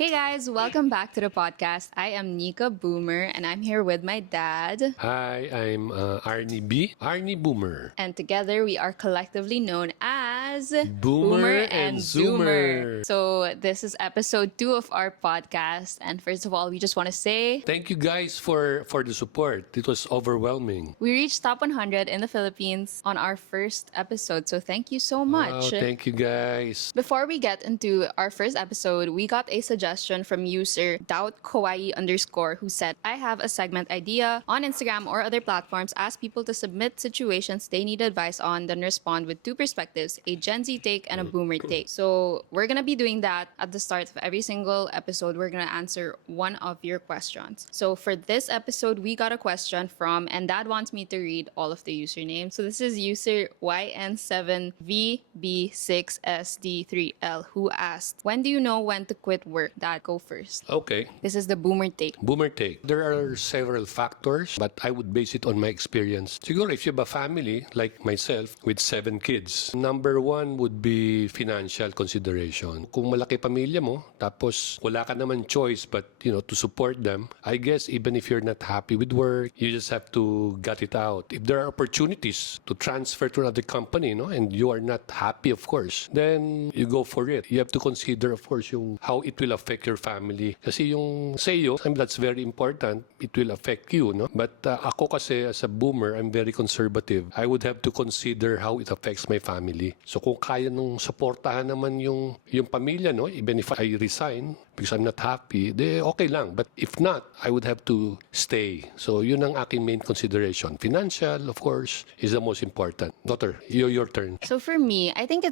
Hey guys, welcome back to the podcast. I am Nika Boomer and I'm here with my dad. Hi, I'm Arni B. Arni Boomer. And together we are collectively known as Boomer and Zoomer. So this is episode 2 of our podcast. And first of all, we just want to say Thank you guys for the support. It was overwhelming. we reached top 100 in the Philippines on our first episode. So thank you so much. Oh, thank you guys. Before we get into our first episode, we got a suggestion from user _kawaii_ who said, I have a segment idea on Instagram or other platforms. Ask people to submit situations they need advice on, then respond with two perspectives, a Gen Z take and a boomer take. So we're gonna be doing that at the start of every single episode. We're gonna answer one of your questions. So for this episode, we got a question from, and Dad wants me to read all of the usernames. So this is user YN7VB6SD3L who asked, when do you know when to quit work? Dad, go first. Okay. This is the boomer take. Boomer take. There are several factors, but I would base it on my experience. Siguro if you have a family like myself with 7 kids, number 1 would be financial consideration. Kung malaki pamilya mo, tapos wala ka naman choice but, to support them, I guess even if you're not happy with work, you just have to gut it out. If there are opportunities to transfer to another company, and you are not happy, of course, then you go for it. You have to consider, of course, how it will affect your family. Kasi yung sa'yo, that's very important. It will affect you, no? But ako kasi, as a boomer, I'm very conservative. I would have to consider how it affects my family. So kung kaya nung supportahan naman yung pamilya, no? Even if I resign because I'm not happy, okay lang. But if not, I would have to stay. So yun ang aking main consideration. Financial, of course, is the most important. Daughter, your turn. So for me, I think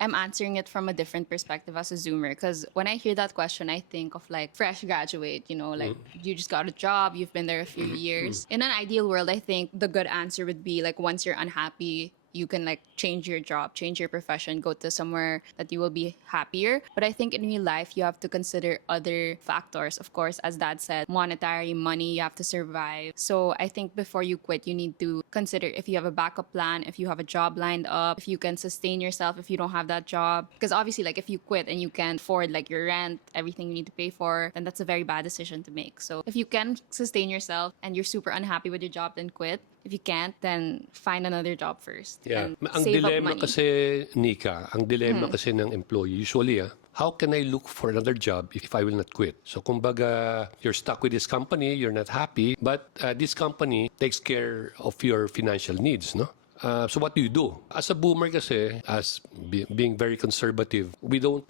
I'm answering it from a different perspective as a Zoomer, because when I hear that question, I think of like fresh graduate, like you just got a job, you've been there a few years. In an ideal world, I think the good answer would be like once you're unhappy, you can like change your job, change your profession, go to somewhere that you will be happier. But I think in real life, you have to consider other factors. Of course, as Dad said, monetary, money, you have to survive. So I think before you quit, you need to consider if you have a backup plan, if you have a job lined up, if you can sustain yourself if you don't have that job. Because obviously, like if you quit and you can't afford like your rent, everything you need to pay for, then that's a very bad decision to make. So if you can sustain yourself and you're super unhappy with your job, then quit. If you can't, then find another job first. Yeah. And Ang save up dilemma money. kasi, Nika, ang dilemma kasi ng employee, usually, how can I look for another job if I will not quit? So, kumbaga, you're stuck with this company, you're not happy, but this company takes care of your financial needs, no? So what do you do? As a boomer kasi, as being very conservative,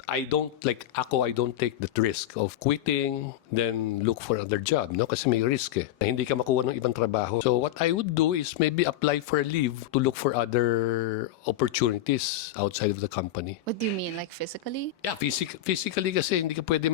I don't take the risk of quitting, then look for another job, no? Kasi may risk na hindi ka makuha ng ibang trabaho. So what I would do is maybe apply for a leave to look for other opportunities outside of the company. What do you mean? Like physically? Yeah, physically kasi hindi ka pwede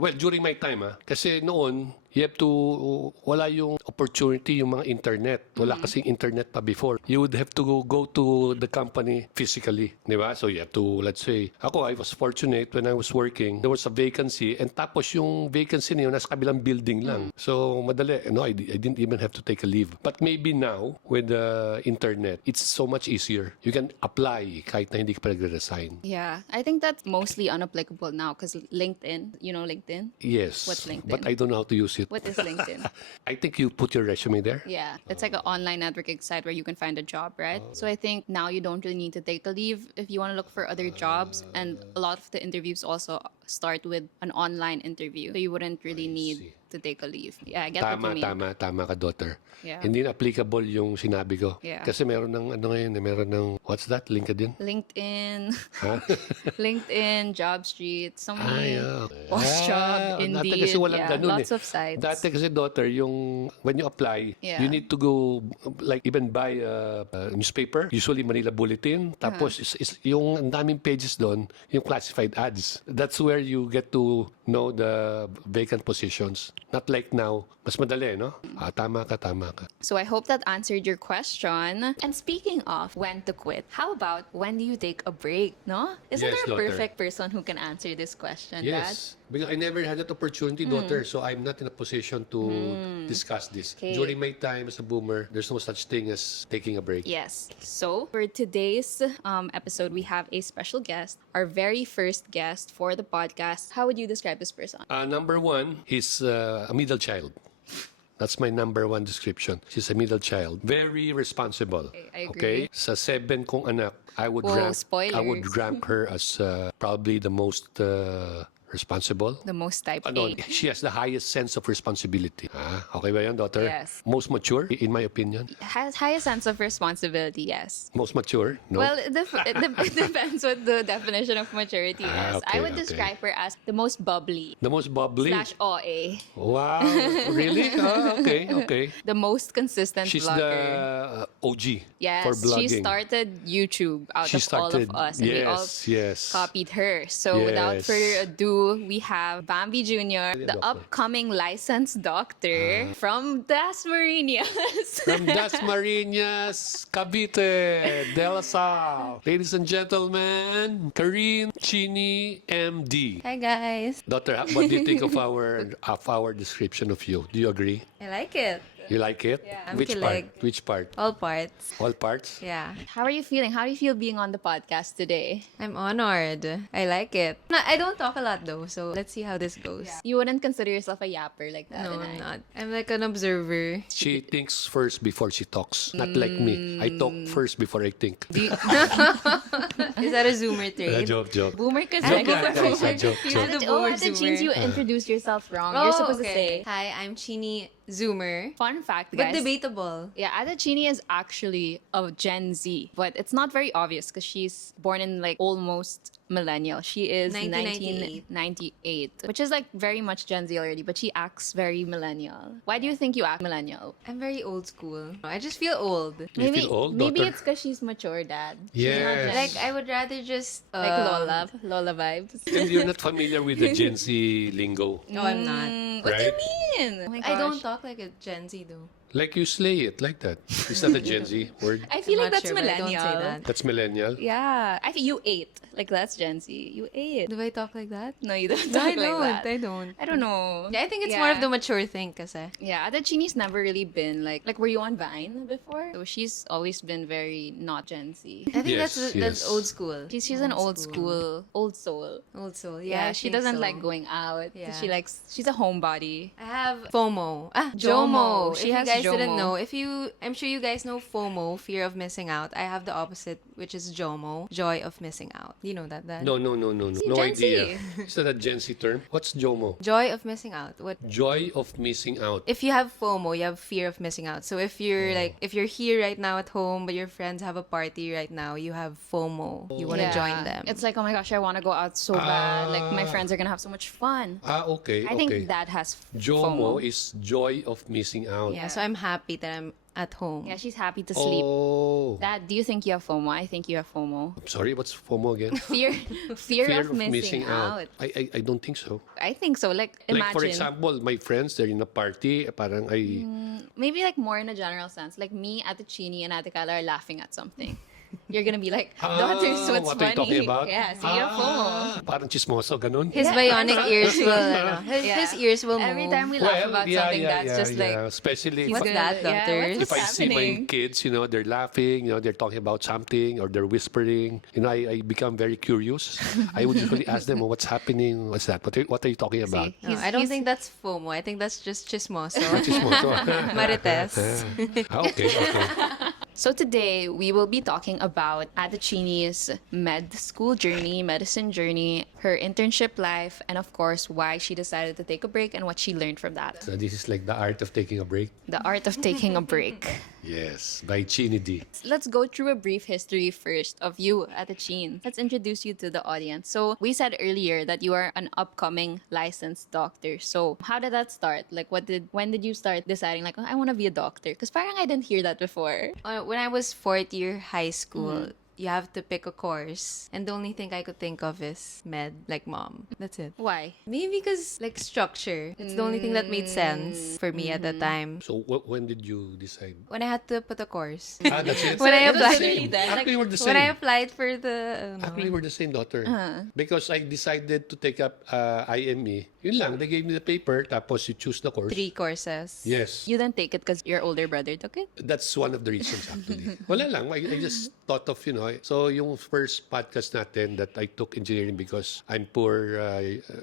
well, during my time, kasi noon, you have to, wala yung opportunity, yung mga internet. Wala kasing internet pa before. You would have to go to the company physically. Di ba? So you have to, let's say, I was fortunate when I was working. There was a vacancy and tapos yung vacancy na yun, nasa kabilang building lang. So madali. I didn't even have to take a leave. But maybe now, with the internet, it's so much easier. You can apply kahit na hindi ka pa nagre-resign. Yeah. I think that's mostly unapplicable now because LinkedIn, you know LinkedIn? Yes. What's LinkedIn? But I don't know how to use it. What is LinkedIn? I think you put your resume there. Yeah. It's like an online networking site where you can find a job, right? So I think now you don't really need to take a leave if you want to look for other jobs. And a lot of the interviews also start with an online interview. So you wouldn't really need to take a leave. Yeah, I get what you mean. Tama ka, daughter. Yeah. Hindi na applicable yung sinabi ko. Yeah. Kasi meron ng, meron ng, what's that? LinkedIn? LinkedIn, Ha? LinkedIn, JobStreet, so many Post Job, Dati Indeed, kasi walang yeah, ganun lots of sites. Dati kasi, daughter, when you apply, Yeah. you need to go, like, even buy a newspaper, usually Manila Bulletin, tapos yung ang daming pages doon, yung classified ads. That's where you get to know the vacant positions. Not like now. Mas madali, no? Tama ka. So I hope that answered your question. And speaking of when to quit, how about when do you take a break, no? Isn't Yes, there a daughter. perfect person who can answer this question, Yes. Because I never had that opportunity, daughter, so I'm not in a position to discuss this. Okay. During my time as a boomer, there's no such thing as taking a break. Dad? Yes. So for today's episode, we have a special guest, our very first guest for the podcast. How would you describe this person? Number one, he's a middle child. That's my number one description. She's a middle child. Very responsible. I agree. Okay? Sa 7 kong anak, I would Whoa, rank spoilers. her as probably the most responsible. The most type No, A. she has the highest sense of responsibility. Okay ba yan, daughter? Yes. Most mature, in my opinion. Has highest sense of responsibility, yes. Most mature? No? Well, it depends what the definition of maturity is. Okay, I would okay. describe her as the most bubbly The most bubbly? / OA. Wow. Really? Okay. The most consistent She's vlogger. the OG Yes, for blogging. she started YouTube out She of all of started- us. And we all yes. copied her. So without Yes. further ado, we have Bambi Jr., the doctor. upcoming licensed doctor from Dasmariñas. From Dasmariñas, Cavite, De La Salle. Ladies and gentlemen, Karine Cheeni MD. Hi guys. Daughter, what do you think of our description of you? Do you agree? I like it. You like it? Yeah, I'm Which kilig. part? Which part? All parts. All parts? Yeah. How are you feeling? How do you feel being on the podcast today? I'm honored. I like it. No, I don't talk a lot though, so let's see how this goes. You wouldn't consider yourself a yapper like that. No, and I'm not. I'm like an observer. She thinks first before she talks. Not like me. I talk first before I think. Is that a Zoomer trait? Joke. Boomer kasi Joke like lang, guys, a joke. You're the Oh, boomer at the Cheens, Zoomer. you introduced yourself wrong. You're supposed to say. Hi, I'm Cheeni Zoomer. Fun fact, But guys. debatable. Yeah, Ada Cheeni is actually of Gen Z, but it's not very obvious because she's born in like almost millennial. She is 1998. 1998, which is like very much Gen Z already, but she acts very millennial. Why do you think you act millennial? I'm very old school. I just feel old. You feel old, maybe daughter? it's because she's mature, Dad. Yes. Like I would rather just Like Lola vibes. And you're not familiar with the Gen Z lingo. No, I'm not. What do you Right? mean? Oh my I don't gosh. talk like a Gen Z though. Like you slay it, like that. Is that a Gen Z word? I feel I'm like not that's sure, but I millennial. don't say that. That's millennial. Yeah, I think you ate. Like that's Gen Z. You ate. Do I talk like that? No, you don't No, talk I like don't. that. I don't. I don't know. Yeah, I think it's more of the mature thing kasi. Yeah, Ada Cheeni's never really been like were you on Vine before? So she's always been very not Gen Z. I think Yes, that's yes. old school. She's an old school, old soul. Old soul. Yeah, Yeah, she I think doesn't so. like going out. Yeah. She's a homebody. I have FOMO. JOMO. JOMO. She If has you guys JOMO. didn't know, I'm sure you guys know FOMO, fear of missing out. I have the opposite, which is JOMO, joy of missing out. You know that, Dad? No. No Gen idea. Z. Is that a Gen Z term? What's JOMO? Joy of missing out. What? Joy of missing out. If you have FOMO, you have fear of missing out. So if you're if you're here right now at home, but your friends have a party right now, you have FOMO. You want to join them. It's like, oh my gosh, I want to go out so bad. Like my friends are gonna have so much fun. Okay. I think that has JOMO FOMO. is joy of missing out. yeah, so I'm happy that I'm at home. Yeah, she's happy to sleep. Oh. Dad, do you think you have FOMO? I think you have FOMO. Sorry, what's FOMO again? Fear of missing out. I don't think so. I think so. Like imagine. Like for example, my friends, they're in a party, parang ay... Maybe like more in a general sense. Like me, Ate Cheeni, and Ate Kaila are laughing at something. You're gonna be like, daughters, what's what funny? are you talking about? Yeah, so you have FOMO. Parang chismoso, ganun. His bionic ears will, his ears will move. Every time we laugh about something, that's just like, Especially What's if, that, doctors? if I see my kids, they're laughing, they're talking about something or they're whispering, I become very curious. I would usually ask them, what's happening? What's that? What are you talking about? No, I don't think that's FOMO. I think that's just chismoso. Chismoso. Marites. Okay. So today we will be talking about Ate Cheeni's med school journey, medicine journey, her internship life, and of course why she decided to take a break and what she learned from that. So this is like the art of taking a break. The art of taking a break. Yes, by Cheeni Dy. Let's go through a brief history first of you, Ate Cheen. Let's introduce you to the audience. So we said earlier that you are an upcoming licensed doctor. So how did that start? Like when did you start deciding like, oh, I want to be a doctor? Because parang I didn't hear that before. When I was fourth year high school, you have to pick a course. And the only thing I could think of is med, like mom. That's it. Why? Maybe because, like, structure. It's the only thing that made sense for me at that time. So when did you decide? When I had to put a course. That's it. When I it was applied, really then, Actually, we're the same. when I applied for the, Actually, we're the same daughter. Because I decided to take up IME. Yun lang, they gave me the paper, tapos you choose the course. 3 courses. Yes. You didn't take it because your older brother took it? That's one of the reasons, actually. Wala lang. I just thought of, So yung first podcast natin that I took engineering because I'm poor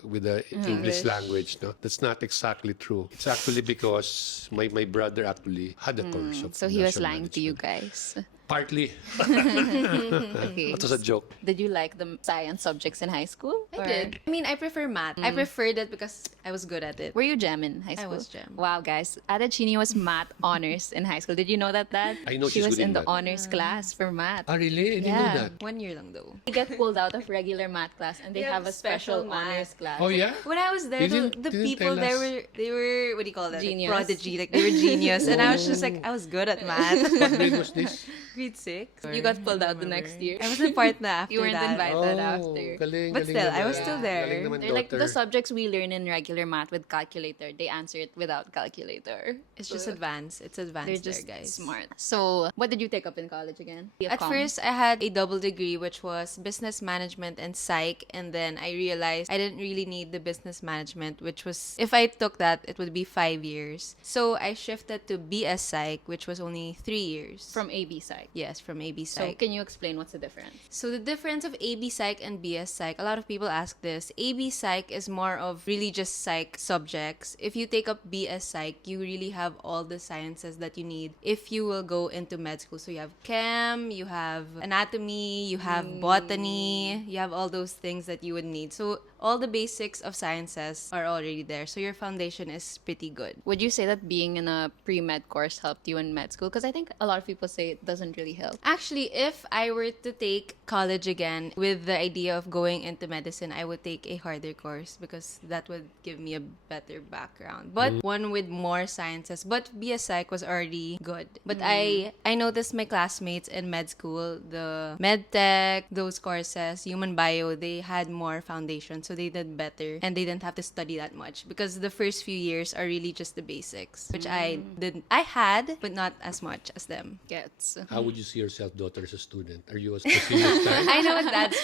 with the English language, no? That's not exactly true. It's actually because my brother actually had a course of So he was financial lying to you management. guys. Partly. Okay. That was a joke. Did you like the science subjects in high school? I did. I mean, I prefer math. I preferred it because I was good at it. Were you gem in high I school? was gem. Wow, guys. Ate Cheeni was math honors in high school. Did you know that, Dad? I know she she's was good in in the math. honors class for math. Ah, really? I didn't know Yeah. that. 1 year lang though. They get pulled out of regular math class and they They have have a special special math. honors class. Oh, yeah? When I was there, You the didn't people tell there us. they were what do you call that? Like Genius. prodigy, like they were genius, and I was just like I was good at math. What grade was this? Grade 6. You got pulled out the next year. I wasn't part na after You weren't that. invited after. Galing, But galing still, I naman. was still there. Galing naman, They're like the daughter. subjects we learn in regular math with calculator. They answer it without calculator. It's just advanced. It's They're advanced just there, guys. smart. So, what did you take up in college again? At first, I had a double degree, which was business management and psych. And then I realized I didn't really need the business management, which was, if I took that, it would be 5 years. So I shifted to BS psych, which was only 3 years. from AB Psych. Yes, from AB So, psych. can you explain what's the difference? So the difference of AB Psych and BS Psych, a lot of people ask this. AB Psych is more of really just psych subjects. If you take up BS Psych, you really have all the sciences that you need if you will go into med school. So you have chem, you have anatomy, you have botany, you have all those things that you would need. So all the basics of sciences are already there. So your foundation is pretty good. Would you say that being in a pre-med course helped you in med school? Because I think a lot of people say it doesn't really help. Actually, if I were to take college again with the idea of going into medicine, I would take a harder course because that would give me a better background. But one with more sciences. But BS Psych was already good. But I noticed my classmates in med school, the med tech, those courses, human bio, they had more foundation. So they did better and they didn't have to study that much because the first few years are really just the basics, which I didn't. I had, but not as much as them. Gets. How would you see yourself, daughter, as a student? Are you a serious type? I know what that's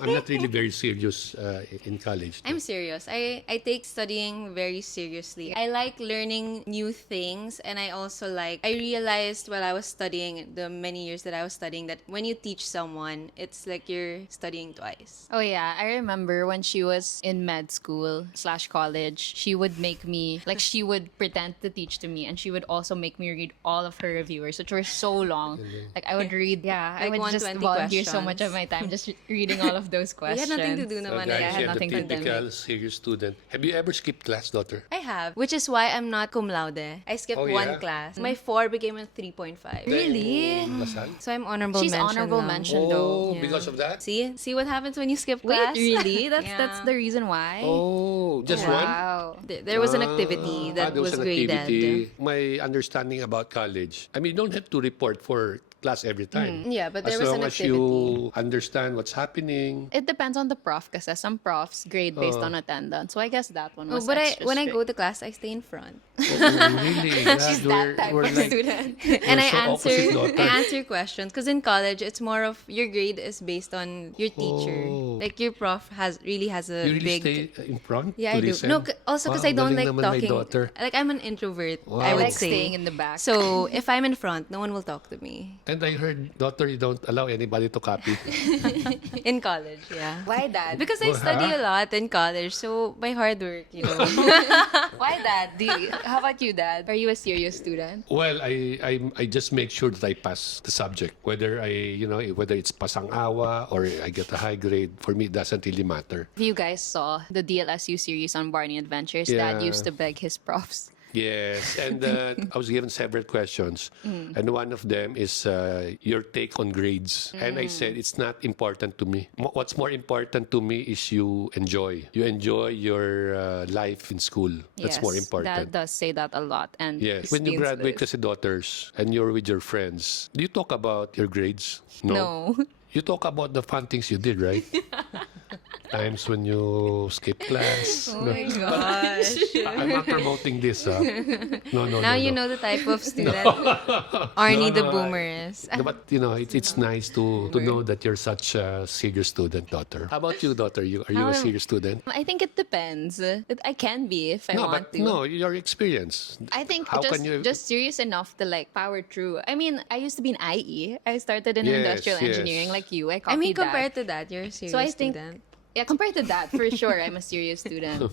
I'm not really very serious in college. I'm serious. I take studying very seriously. I like learning new things, and I realized while I was studying, the many years that I was studying, that when you teach someone, it's like you're studying twice. Oh yeah, I remember when she was in med school / college, she would make me, like she would pretend to teach to me and she would also make me read all of her reviewers, which were so long. Like I would read, I Like would just 120 volunteer so much of questions. my time just reading all of those We questions. had nothing to do So naman. guys, I had you're the nothing to do. typical serious student. Have you ever skipped class, daughter? I have, which is why I'm not cum laude. I skipped Oh, yeah? one class. My 4 became a 3.5. Really? Lasal? So I'm honorable She's mention honorable lang. mention though. Oh, because of that? See what happens when you skip Wait, class? really? That's Yeah. the reason why? Oh, just one? Wow. There was an activity that there was an graded. activity. My understanding about college, I mean, you don't have to report for class every time. Yeah, but there as was long an as activity. you understand what's happening. It depends on the prof kasi some profs grade based on attendance. So I guess that one Oh, was but extra when I strict. go to class, I stay in front. Oh, really? She's that type of student. And I so opposite, daughter. answer questions. Because in college, it's more of your grade is based on your teacher. Oh. Like your prof really has a You really big. stay in front Yeah, to I do. listen? No, also because I don't galing like naman, my talking. daughter. Like I'm an introvert. Wow. I I would like say. staying in the back. So if I'm in front, no one will talk to me. And I heard, daughter, you don't allow anybody to copy. In college, yeah. Why that? Because I study a lot in college, so by hard work, Why that? How about you, Dad? Are you a serious student? Well, I just make sure that I pass the subject. Whether whether it's pasang awa or I get a high grade, for me, it doesn't really matter. If you guys saw the DLSU series on Barney Adventures, Yeah. Dad used to beg his profs. Yes, and I was given several questions, and one of them is your take on grades. And I said it's not important to me. What's more important to me is you enjoy your life in school. That's more important. Dad does say that a lot. And Yes. When you explains graduate this. kasi daughters and you're with your friends, do you talk about your grades? No. You talk about the fun things you did, right? Times when you skip class. Oh my gosh. I'm not promoting this. No, no, Now no, you no. know the type of student Arnie the boomer is. No, but it's nice to know that you're such a serious student, daughter. How about you, daughter? Are you a serious student? I think it depends. I can be if I No, want but to. no, your experience. I think How can you? just serious enough to like power through. I mean, I used to be in IE. I started in Yes, industrial yes. engineering like you. I copied I mean, that. compared to that, you're a serious So I think student. Yeah, compared to that, for sure, I'm a serious student.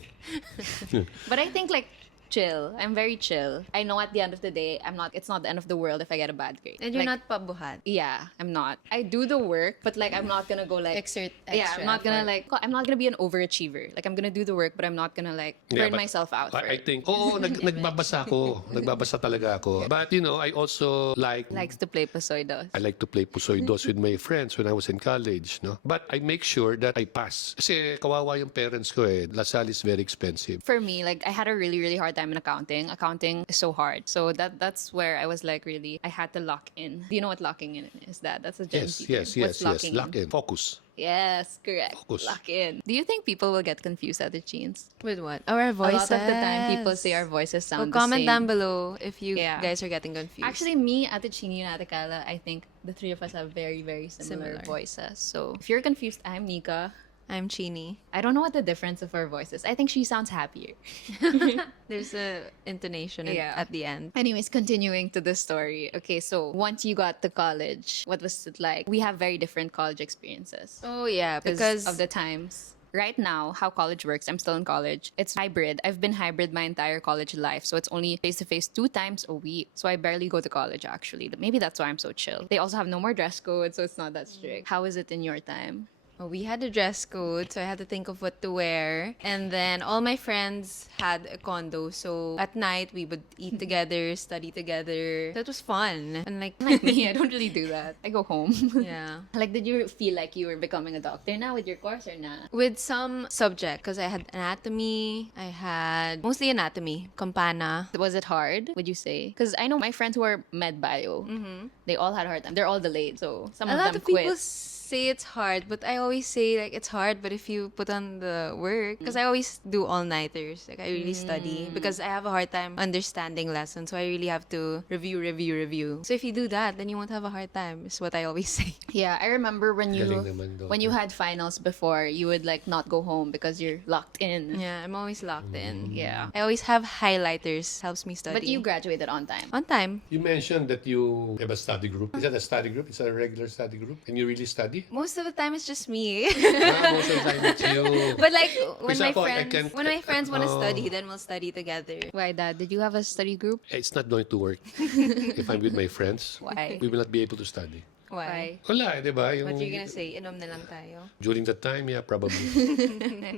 But I think like chill. I'm very chill. I know at the end of the day, it's not the end of the world if I get a bad grade. And you're Like, not pabuhat. Yeah, I'm not. I do the work, but like I'm not gonna go like Exert Yeah, extra I'm not gonna effort. like I'm not gonna be an overachiever. Like I'm gonna do the work, but I'm not gonna like Yeah, burn but myself out for I it. think, nagbabasa ako. Nagbabasa talaga ako. But, I also Likes to play Pasoidos. I like to play pusoidos with my friends when I was in college, no? But I make sure that I pass. Kasi kawawa yung parents ko eh. Lasal is very expensive. For me, like I had a really, really hard time in accounting. Accounting is so hard. So that's where I was like really I had to lock in. Do you know what locking in is? That's a Gen Z term. What's locking Lock in. Focus. Yes, correct. Focus. Lock in. Do you think people will get confused at the Cheens? With what? Our voices. A lot of the time, people say our voices So sound the comment same. down below if you Yeah. guys are getting confused. Actually, me, Ate Cheeni, and Ate Kaila, I think the three of us have very, very similar Similar. voices. So if you're confused, I'm Nika. I'm Cheeni. I don't know what the difference of our voices. I think she sounds happier. There's a intonation Yeah. at the end. Anyways, continuing to the story. Okay, so once you got to college, what was it like? We have very different college experiences. Oh yeah, Because because of the times. Right now, how college works, I'm still in college. It's hybrid. I've been hybrid my entire college life. So it's only face to face 2 times a week. So I barely go to college actually. Maybe that's why I'm so chill. They also have no more dress code, so it's not that strict. How is it in your time? we had a dress code, so I had to think of what to wear. And then all my friends had a condo, so at night we would eat together, study together. That was fun. And like, Like me, I don't really do that. I go home. yeah. Like, did you feel like you were becoming a doctor now with your course or not? With some subject, because I had anatomy, I had mostly anatomy, campana. Was it hard, would you say? Because I know my friends who are med bio, they all had a hard time. They're all delayed, so some A of lot them of people quit. say it's hard, but I always say like it's hard, but if you put on the work, because I always do all-nighters. Like I really study because I have a hard time understanding lessons, so I really have to review. So if you do that, then you won't have a hard time, is what I always say. Yeah, I remember when Galing naman, when you had finals before, you would like not go home because you're locked in. Yeah, I'm always locked in. Yeah. I always have highlighters, helps me study. But you graduated on time. on time. You mentioned that you have a study group. Is that a study group? Is that a regular study group? And you really study? Most of the time it's just me. Most of the time it's you. But like when my example, friends want to study, then we'll study together. Why, Dad? Did you have a study group? It's not going to work if I'm with my friends. Why? We will not be able to study. Why? Wala, di ba? What you gonna say? Inom na lang tayo. During that time, yeah, probably.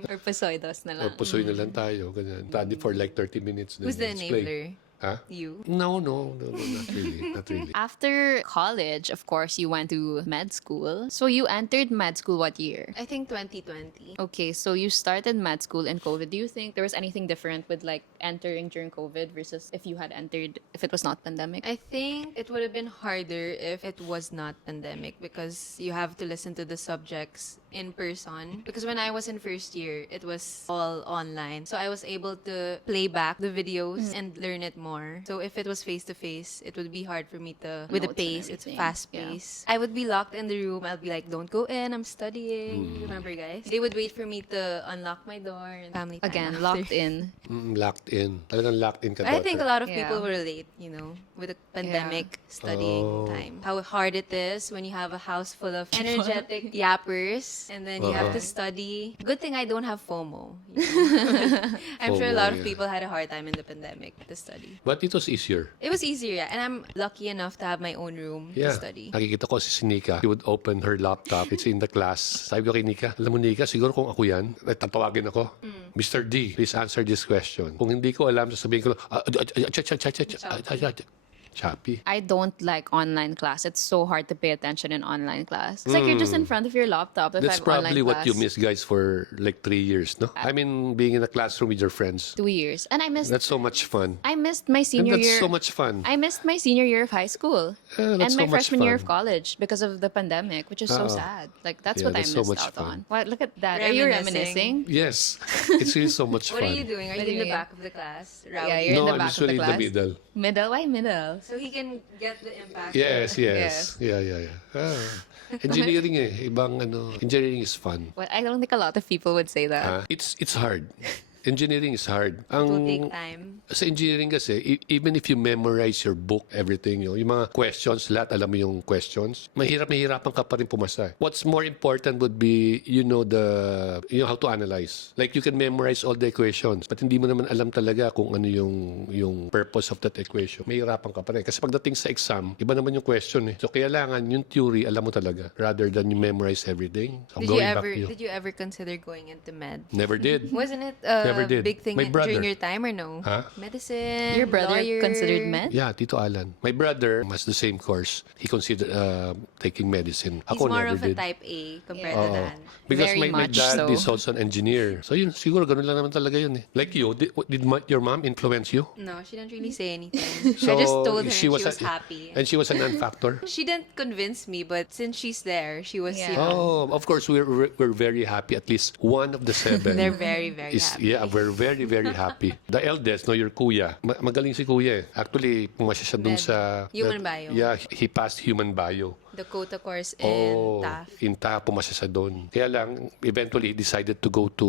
Or pasoidos na lang? Or pusoy na lang tayo. Ganyan. Study for like 30 minutes. Then Who's the let's play. enabler? Huh? You. No, not really. Not really. After college, of course, you went to med school. So you entered med school what year? I think 2020. Okay, so you started med school in COVID. Do you think there was anything different with like entering during COVID versus if you had entered if it was not pandemic? I think it would have been harder if it was not pandemic because you have to listen to the subjects in person. Because when I was in first year, it was all online. So I was able to play back the videos and learn it more. So if it was face to face, it would be hard for me to with the Notes and pace. It's everything. fast Yeah. pace. I would be locked in the room. I'll be like, "Don't go in. I'm studying." Remember, guys? They would wait for me to unlock my door and family time Again, after. locked in. Locked in. Talagang locked in ka, I think a daughter. lot of Yeah. people will relate, with the pandemic studying Oh. time. How hard it is when you have a house full of energetic yappers and then you have to study. Good thing I don't have FOMO. I'm sure a lot of FOMO, yeah. people had a hard time in the pandemic to study. But it was easier. It was easier, yeah. And I'm lucky enough to have my own room to Yeah. study. Nakikita ko si Nika. She would open her laptop. It's in the class. Sabi ko kay Nika, alam mo Nika, siguro kung ako yan, tatawagin ako. Mr. D, please answer this question. Kung hindi ko alam, sasabihin ko, Choppy. I don't like online class. It's so hard to pay attention in online class. It's like you're just in front of your laptop. If I That's have probably online what you class. miss, guys, for like 3 years, no? I mean, being in a classroom with your friends. 2 years. And That's so much fun. I missed my And senior that's year. so much fun. I missed my senior year of high school That's and so my much freshman year of fun. college because of the pandemic, which is so sad. Like that's Yeah, what I that's so missed much out fun. on. What? Look at that. Are you Reminiscing. reminiscing? Yes. It's really so much What fun. are you doing? Are What you are in you the doing? back of the class? Yeah, Rowdy? you're in No, the I'm back of usually the in class. the middle. Middle? Why middle? So he can get the impact. Yes, yes. Yeah, yeah, yeah. Engineering ibang ano. Engineering is fun. Well, I don't think a lot of people would say that. It's hard. Engineering is hard. It will take time. Sa engineering kasi, even if you memorize your book, everything, yung mga questions, lahat alam mo yung questions, mahirapan ka pa rin pumasa. What's more important would be, you know how to analyze. Like, you can memorize all the equations, but hindi mo naman alam talaga kung ano yung purpose of that equation. Mahirapan ka pa rin. Kasi pagdating sa exam, iba naman yung question eh. So, kailangan yung theory, alam mo talaga, rather than you memorize everything. So, Did you ever consider going into med? Never did. Wasn't it Never a did. big thing My brother. during your time or no? Huh? Medicine, Your brother lawyer. considered med? Yeah, Tito Alan. My brother has the same course. He considered taking medicine. He's Ako more never of a did. type A compared Oo. to Dan. Because Very my much dad so. is also an engineer. So yun, siguro ganun lang naman talaga yun eh. Like you, did your mom influence you? No, she didn't really say anything. So I just told her she and was she was a- happy. And she was a non-factor? She didn't convince me, but since she's there, she was, Yeah. you know, Oh, of course, we're very happy. At least one of the 7 they're very, very is, happy. yeah, we're very, very happy. The eldest, no, your kuya. Magaling si kuya eh. Actually, pumasa siya dun Med. sa... Human bio. Yeah, he passed human bio. The quota course in TAF, in TAF, pumasa siya doon. Kaya lang, eventually, he decided to go to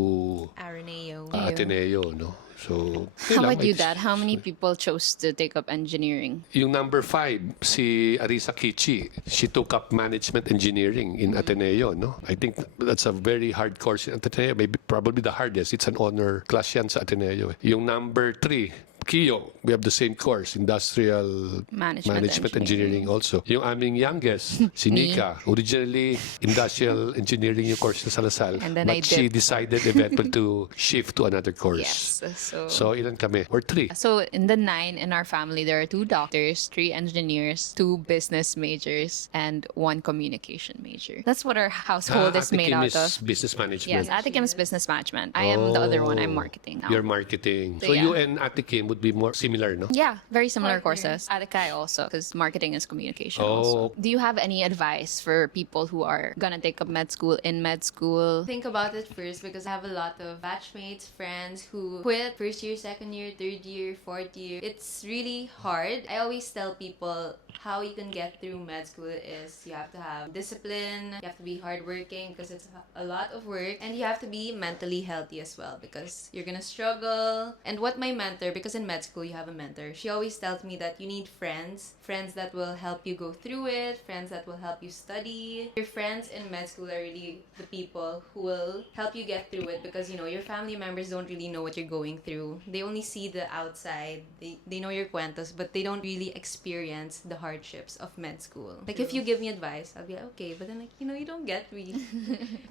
Araneo. Ateneo, no? So, How yun lang. about you, Dad? How many people chose to take up engineering? Yung number 5, si Arisa Kichi, she took up management engineering in Ateneo, no? I think that's a very hard course in Ateneo, maybe probably the hardest. It's an honor class yan sa Ateneo. Yung number 3, Kiyo, we have the same course, industrial Management engineering also. Yung aming youngest, si Nika, originally industrial engineering yung course sa Salasal, And then but I she dipped. decided eventually to shift to another course. Yes. So, ilan kami? Or 3? So in the 9 in our family, there are 2 doctors, 3 engineers, 2 business majors, and 1 communication major. That's what our household is Ate made Kim out is of. business management. Yes, Ate Kim's business management. I am the other one. I'm marketing now. You're marketing. So, So, yeah. you and Ate Kim would be more similar, no? Yeah, very similar Partner. courses. Ate Kai also, because marketing is communication Oh. also. Do you have any advice for people who are gonna take up med school, in med school? Think about it first because I have a lot of batchmates, friends who quit first year, second year, third year, fourth year. It's really hard. I always tell people how you can get through med school is you have to have discipline, you have to be hardworking because it's a lot of work, and you have to be mentally healthy as well because you're gonna struggle. And what my mentor, because in med school you have a mentor, she always tells me that you need friends that will help you go through it, friends that will help you study. Your friends in med school are really the people who will help you get through it because, you know, your family members don't really know what you're going through. They only see the outside. They know your cuentos, but they don't really experience the hardships of med school. Like, if you give me advice, I'll be like, okay, but then, like, you know, you don't get me.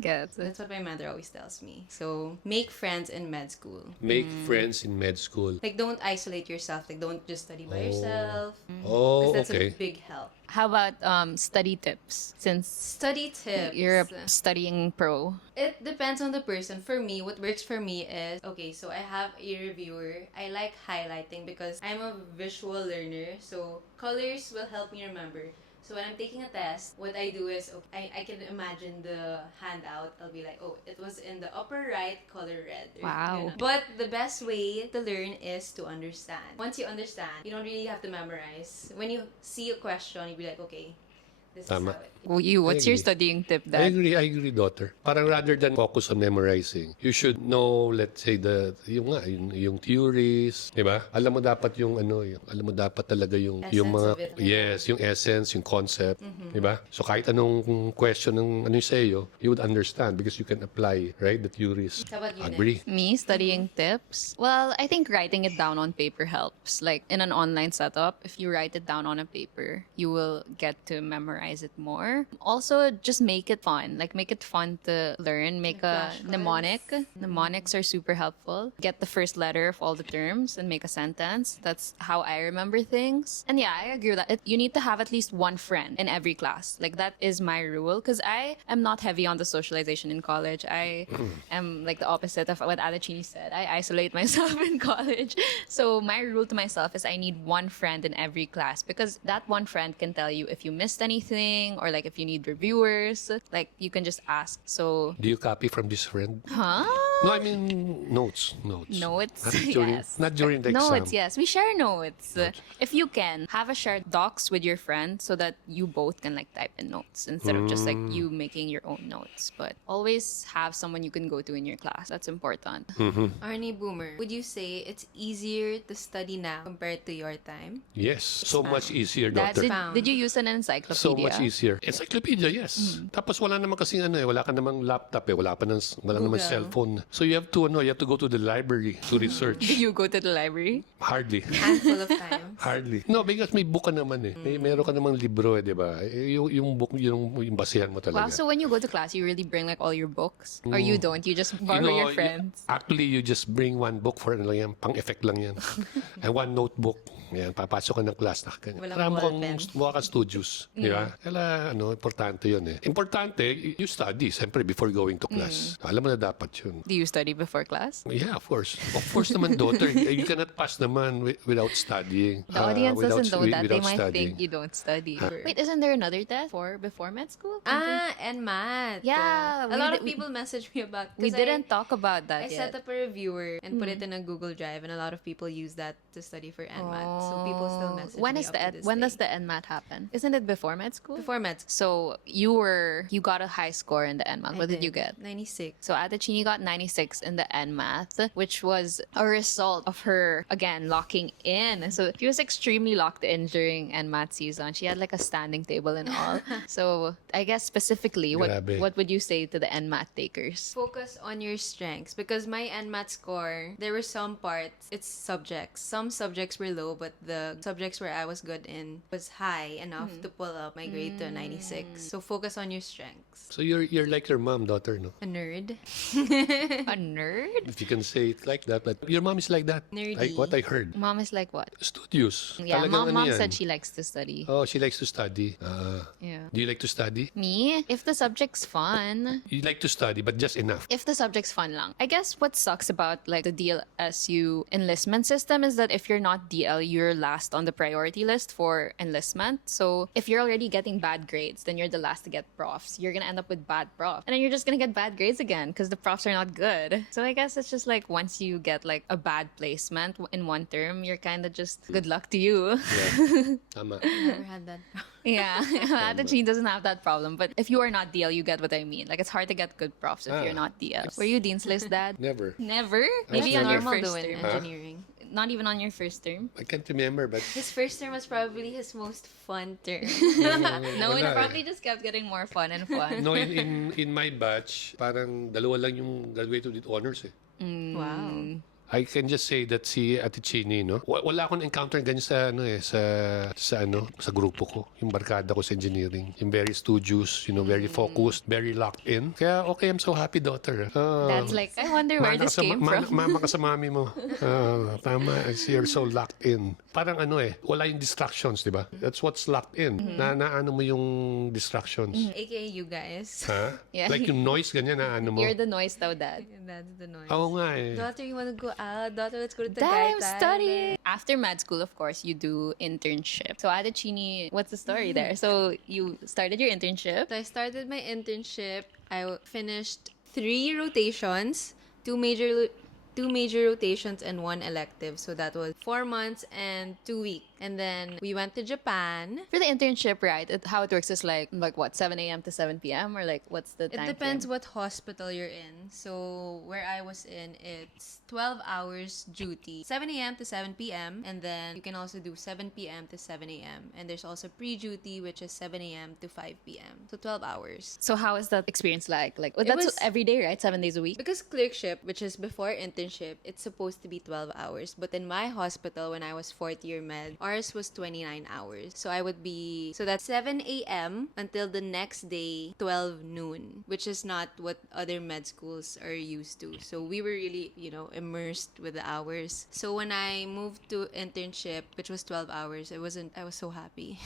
Get That's what my mentor always tells me. So, make friends in med school. Make friends in med school. Like, don't isolate yourself. Like, don't just study by yourself. Oh, Because that's okay. a big help. How about study tips? Since Study tips. you're a studying pro. It depends on the person. For me, what works for me is, okay, so I have a reviewer. I like highlighting because I'm a visual learner. So colors will help me remember. So when I'm taking a test, what I do is, I can imagine the handout. I'll be like, oh, it was in the upper right, color red. Or, Wow. you know. But the best way to learn is to understand. Once you understand, you don't really have to memorize. When you see a question, you'll be like, okay, this Tama. is how it. Well, what's your agree. studying tip, I Dad? agree, daughter. Parang rather than focus on memorizing, you should know, let's say, yung theories, di ba? Alam mo dapat alam mo dapat talaga yung mga, Essence of it. yes, yung essence, yung concept, di ba? So kahit anong question ng ano sa iyo, you would understand because you can apply, right, the theories. How about you, Agree. Me studying tips? Well, I think writing it down on paper helps. Like in an online setup, if you write it down on a paper, you will get to memorize memorize it more. Also, just make it fun. Like, make it fun to learn. Make a flashcards. mnemonic. Mnemonics are super helpful. Get the first letter of all the terms and make a sentence. That's how I remember things. And yeah, I agree with that. You need to have at least one friend in every class. Like, that is my rule. Because I am not heavy on the socialization in college. I am like the opposite of what Cheeni said. I isolate myself in college. So my rule to myself is I need one friend in every class, because that one friend can tell you if you missed anything, or like if you need reviewers. Like, you can just ask. So, Do you copy from this friend? huh? No, I mean notes. Notes, Not during, yes. not during the exam. Notes, yes. We share notes. If you can, have a shared docs with your friend so that you both can like type in notes instead of just like you making your own notes. But always have someone you can go to in your class. That's important. Arnie Boomer, would you say it's easier to study now compared to your time? Yes, so much easier, That, doctor. did you use an encyclopedia? So much easier. Encyclopedia, yes. Tapos wala naman kasing wala ka namang laptop wala namang cellphone. So you have to go to the library to research. Did you go to the library? Hardly. Handful of times. Hardly. No, because may book ka naman meron ka namang libro di ba? Yung book, yung basihan mo talaga. Wow, so when you go to class, you really bring like all your books? Or you don't? You just borrow your friends? Actually, you just bring one book for ano lang yan, pang-effect lang yan. And one notebook. Yan, papasok ka ng class na ganyan. Walang Para mo ballpen. mukha ka studios. Di ba? Kaya, importante yun Importante, you study, siyempre, before going to class. Alam mo na dapat yun. Do you study before class? Yeah, of course. Of course naman, daughter. You cannot pass naman without studying. The audience doesn't know that. They without might studying. think you don't study. Wait, isn't there another test before med school? NMAT. Yeah, A lot of people message me about. We 'cause didn't talk about that I set yet. up a reviewer and put it in a Google Drive, and a lot of people use that to study for NMAT. So people still message When me is up to this when day. does the NMAT happen? Isn't it before med school? Before med school. So you got a high score in the NMAT. What did you get? 96. So Cheeni got 96 in the NMAT, which was a result of her, again, locking in. So she was extremely locked in during NMAT season. She had like a standing table and all. So I guess specifically, Grabe. what would you say to the NMAT takers? Focus on your strengths, because my NMAT score, there were some parts, it's subjects. Some subjects were low, but the subjects where I was good in was high enough to pull up my grade to a 96. So focus on your strengths. So you're like your mom, daughter, no? A nerd. A nerd? If you can say it like that. But your mom is like that. Nerdy. Like what I heard. Mom is like what? Studios. Yeah, Talagang mom yan. said she likes to study. Oh, she likes to study. Yeah. Do you like to study? Me? If the subject's fun. You like to study, but just enough. If the subject's fun lang. I guess what sucks about like the DLSU enlistment system is that if you're not DL, you're last on the priority list for enlistment. So if you're already getting bad grades, then you're the last to get profs. You're gonna end up with bad profs. And then you're just gonna get bad grades again because the profs are not good. So I guess it's just like once you get like a bad placement in one term, you're kind of just good luck to you. Yeah. Tama. Never had that. Yeah, Cheeni doesn't have that problem. But if you are not DL, you get what I mean. Like, it's hard to get good profs if you're not DL. Were you Dean's List dad? Never. Never? Maybe on your normal first doing term. engineering. Not even on your first term? I can't remember, but His first term was probably his most fun term. No, it wala probably just kept getting more fun and fun. No, in my batch, parang dalawa lang yung graduated with honors Wow. I can just say that si Ate Cheeni, no? Wala akong encounter ganyan sa sa grupo ko, yung barkada ko sa engineering. Yung very studious, very focused, very locked in. Kaya okay, I'm so happy, daughter. That's like, I wonder where this came from. Mama ka sa mami mo. Tama, I see you're so locked in. Parang wala yung distractions, di ba? That's what's locked in. Naano mo yung distractions. AKA you guys. Ha? Yeah. Like yung noise, ganyan, naano mo. You're the noise daw, dad. That's the noise. Oo nga eh. Daughter, you wanna go out? Daughter, let's go to the Dad, I'm studying. After med school, of course, you do internship. So Cheeni, what's the story there? So you started your internship. So I started my internship. I finished 3 rotations, two major rotations and 1 elective. So that was 4 months and 2 weeks. And then we went to Japan. For the internship, right? How it works is like what, 7 a.m. to 7 p.m. or like what's the time? It depends frame? what hospital you're in. So where I was in, it's 12 hours duty, 7 a.m. to 7 p.m. And then you can also do 7 p.m. to 7 a.m. And there's also pre-duty, which is 7 a.m. to 5 p.m. So 12 hours. So how is that experience like? Like It that's was- every day, right? 7 days a week. Because clerkship, which is before internship, it's supposed to be 12 hours. But in my hospital, when I was 4th year med, ours was 29 hours. So that's 7 a.m. until the next day, 12 noon, which is not what other med schools are used to. So we were really, immersed with the hours. So when I moved to internship, which was 12 hours, I was so happy.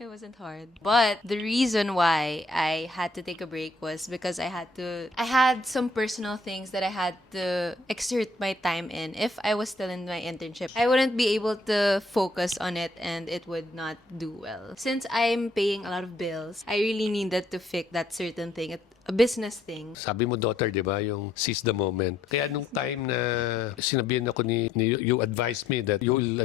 It wasn't hard. But the reason why I had to take a break was because I had some personal things that I had to exert my time in. If I was still in my internship, I wouldn't be able to focus on it and it would not do well. Since I'm paying a lot of bills, I really needed to fix that certain thing. A business thing. Sabi mo, daughter, di ba, yung seize the moment. Kaya nung time na sinabihan ako you advised me that you will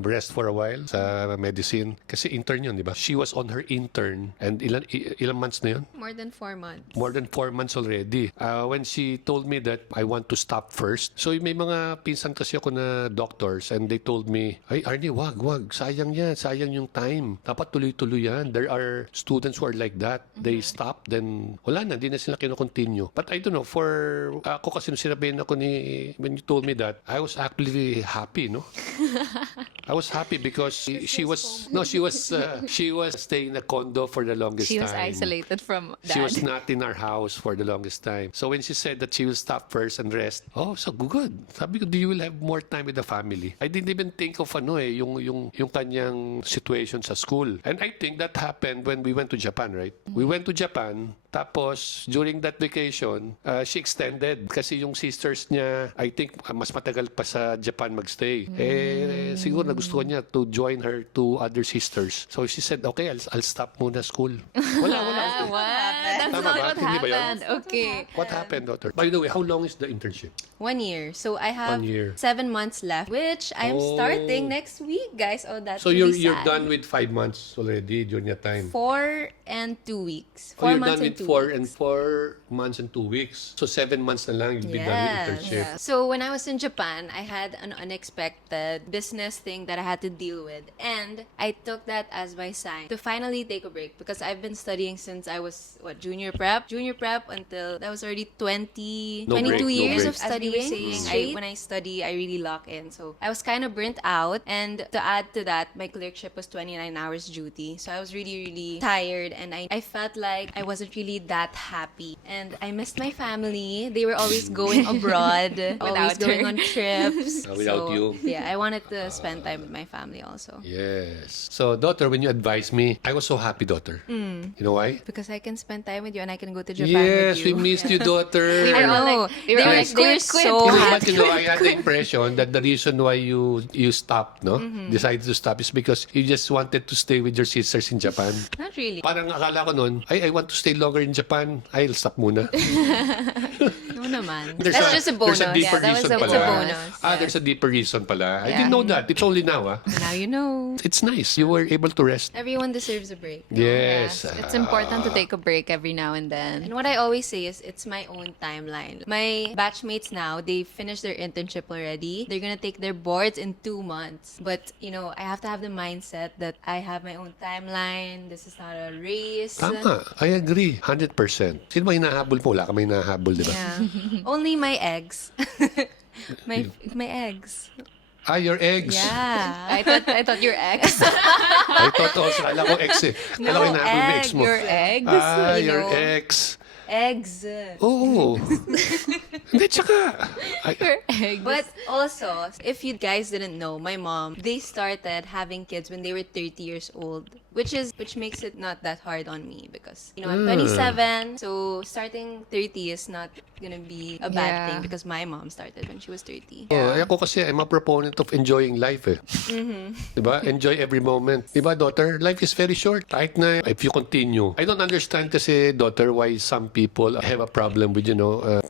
rest for a while sa medicine. Kasi intern yun, di ba? She was on her intern and ilang months na yun? More than 4 months. More than 4 months already. When she told me that I want to stop first. So may mga pinsan kasi ako na doctors and they told me, ay Arnie, wag. Sayang yan. Sayang yung time. Dapat tuloy-tuloy yan. There are students who are like that. They stop, then wala na, hindi na sila kino-continue. But I don't know, for ako kasi nung sinabihin ako when you told me that, I was actually happy, no? I was happy because she was staying in a condo for the longest time. She was isolated from dad. She was not in our house for the longest time. So when she said that she will stop first and rest, so good. Sabi ko, you will have more time with the family. I didn't even think of yung kanyang situation sa school. And I think that happened when we went to Japan, right? We went to Japan, tapos during that vacation, she extended kasi yung sisters niya, I think mas matagal pa sa Japan magstay. Siguro nagustuhan niya to join her two other sisters. So she said, okay, I'll stop muna school. Wala. What? That's Tama not ba? what Hindi ba yun? happened. Okay. What happened, daughter? By the way, how long is the internship? 1 year. So I have 1 year. 7 months left, which I'm starting next week, guys. Oh, that's So really you're sad. done with 5 months already during your time. 4 and 2 weeks. Oh, 4 you're months done and with 2 4 weeks. and 4 months and 2 weeks. So 7 months na lang you'll be done with internship. Yeah. So when I was in Japan, I had an unexpected business thing that I had to deal with. And I took that as my sign to finally take a break because I've been studying since I was, junior prep until that was already 22 No break, no years break. of studying. As we were saying, When I study, I really lock in. So I was kind of burnt out. And to add to that, my clerkship was 29 hours duty. So I was really, really tired. And I felt like I wasn't really that happy. And I missed my family. They were always going abroad, always Without going her. on trips. Without you. Yeah, I wanted to spend time with my family also. Yes. So, daughter, when you advised me, I was so happy, daughter. You know why? Because I can spend time with you and I can go to Japan Yes, with you. we missed you, daughter. We were all like, They were quit. so But happy. I had the impression that the reason why you stopped, no? Decided to stop is because you just wanted to stay with your sisters in Japan. Not really. Parang akala ko noon, I want to stay longer in Japan. I'll stop muna. No naman. There's Just a bonus. There's a deeper reason It's pala. a bonus. There's a deeper reason pala. I Yeah. didn't know that. It's only now, Now you know. It's nice. You were able to rest. Everyone deserves a break. Yes. It's important to take a break every now and then. And what I always say is it's my own timeline. My batchmates now, they finished their internship already. They're gonna take their boards in 2 months. But, I have to have the mindset that I have my own timeline. This is not a race. Tama. I agree. 100%. Sino ba hinahabol mo? Wala ka may hinahabol, di ba? Yeah. Only my eggs. my eggs. Your eggs. Yeah. I thought your ex. I thought also, kala ko ex eh. Kala ko hinahabol mo ex mo. Your eggs. Your know. ex. Eggs. Oo. Hindi, tsaka. Your eggs. But also, if you guys didn't know, my mom, they started having kids when they were 30 years old, which makes it not that hard on me because, I'm 27, so starting 30 is not gonna be a bad Yeah. thing because my mom started when she was 30. Ako kasi, I'm a proponent of enjoying life eh. Diba? Enjoy every moment. Diba, daughter? Life is very short. Kahit na if you continue. I don't understand kasi, daughter, why some people have a problem with,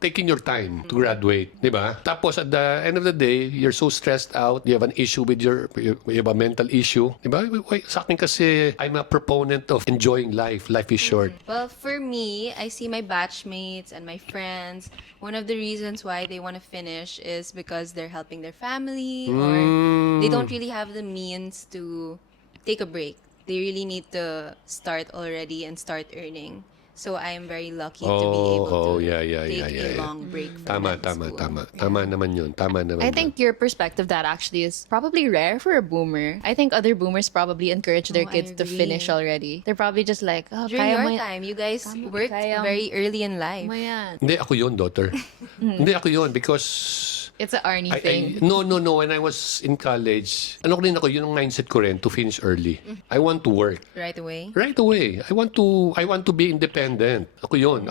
taking your time to graduate. Diba? Tapos at the end of the day, you're so stressed out. You have an issue with you have a mental issue. Diba? Sa akin kasi, I'm a proponent of enjoying life. Life is short. Well, for me, I see my batchmates and my friends. One of the reasons why they want to finish is because they're helping their family or they don't really have the means to take a break. They really need to start already and start earning. So I'm very lucky to be able to take a long break from med school. Tama naman yun. Tama naman I yun. think your perspective that actually is probably rare for a boomer. I think other boomers probably encourage their Oh, I kids to agree. finish already. They're probably just like, oh, During kaya your mo time, you guys worked kaya very early in life. mo yan. Hindi, ako yun, daughter. Hindi, ako yun because... It's an Arnie thing. No. When I was in college, rin ako, yun ang mindset ko rin, to finish early. I want to work. Right away? Right away. I want to be independent. Ako yun.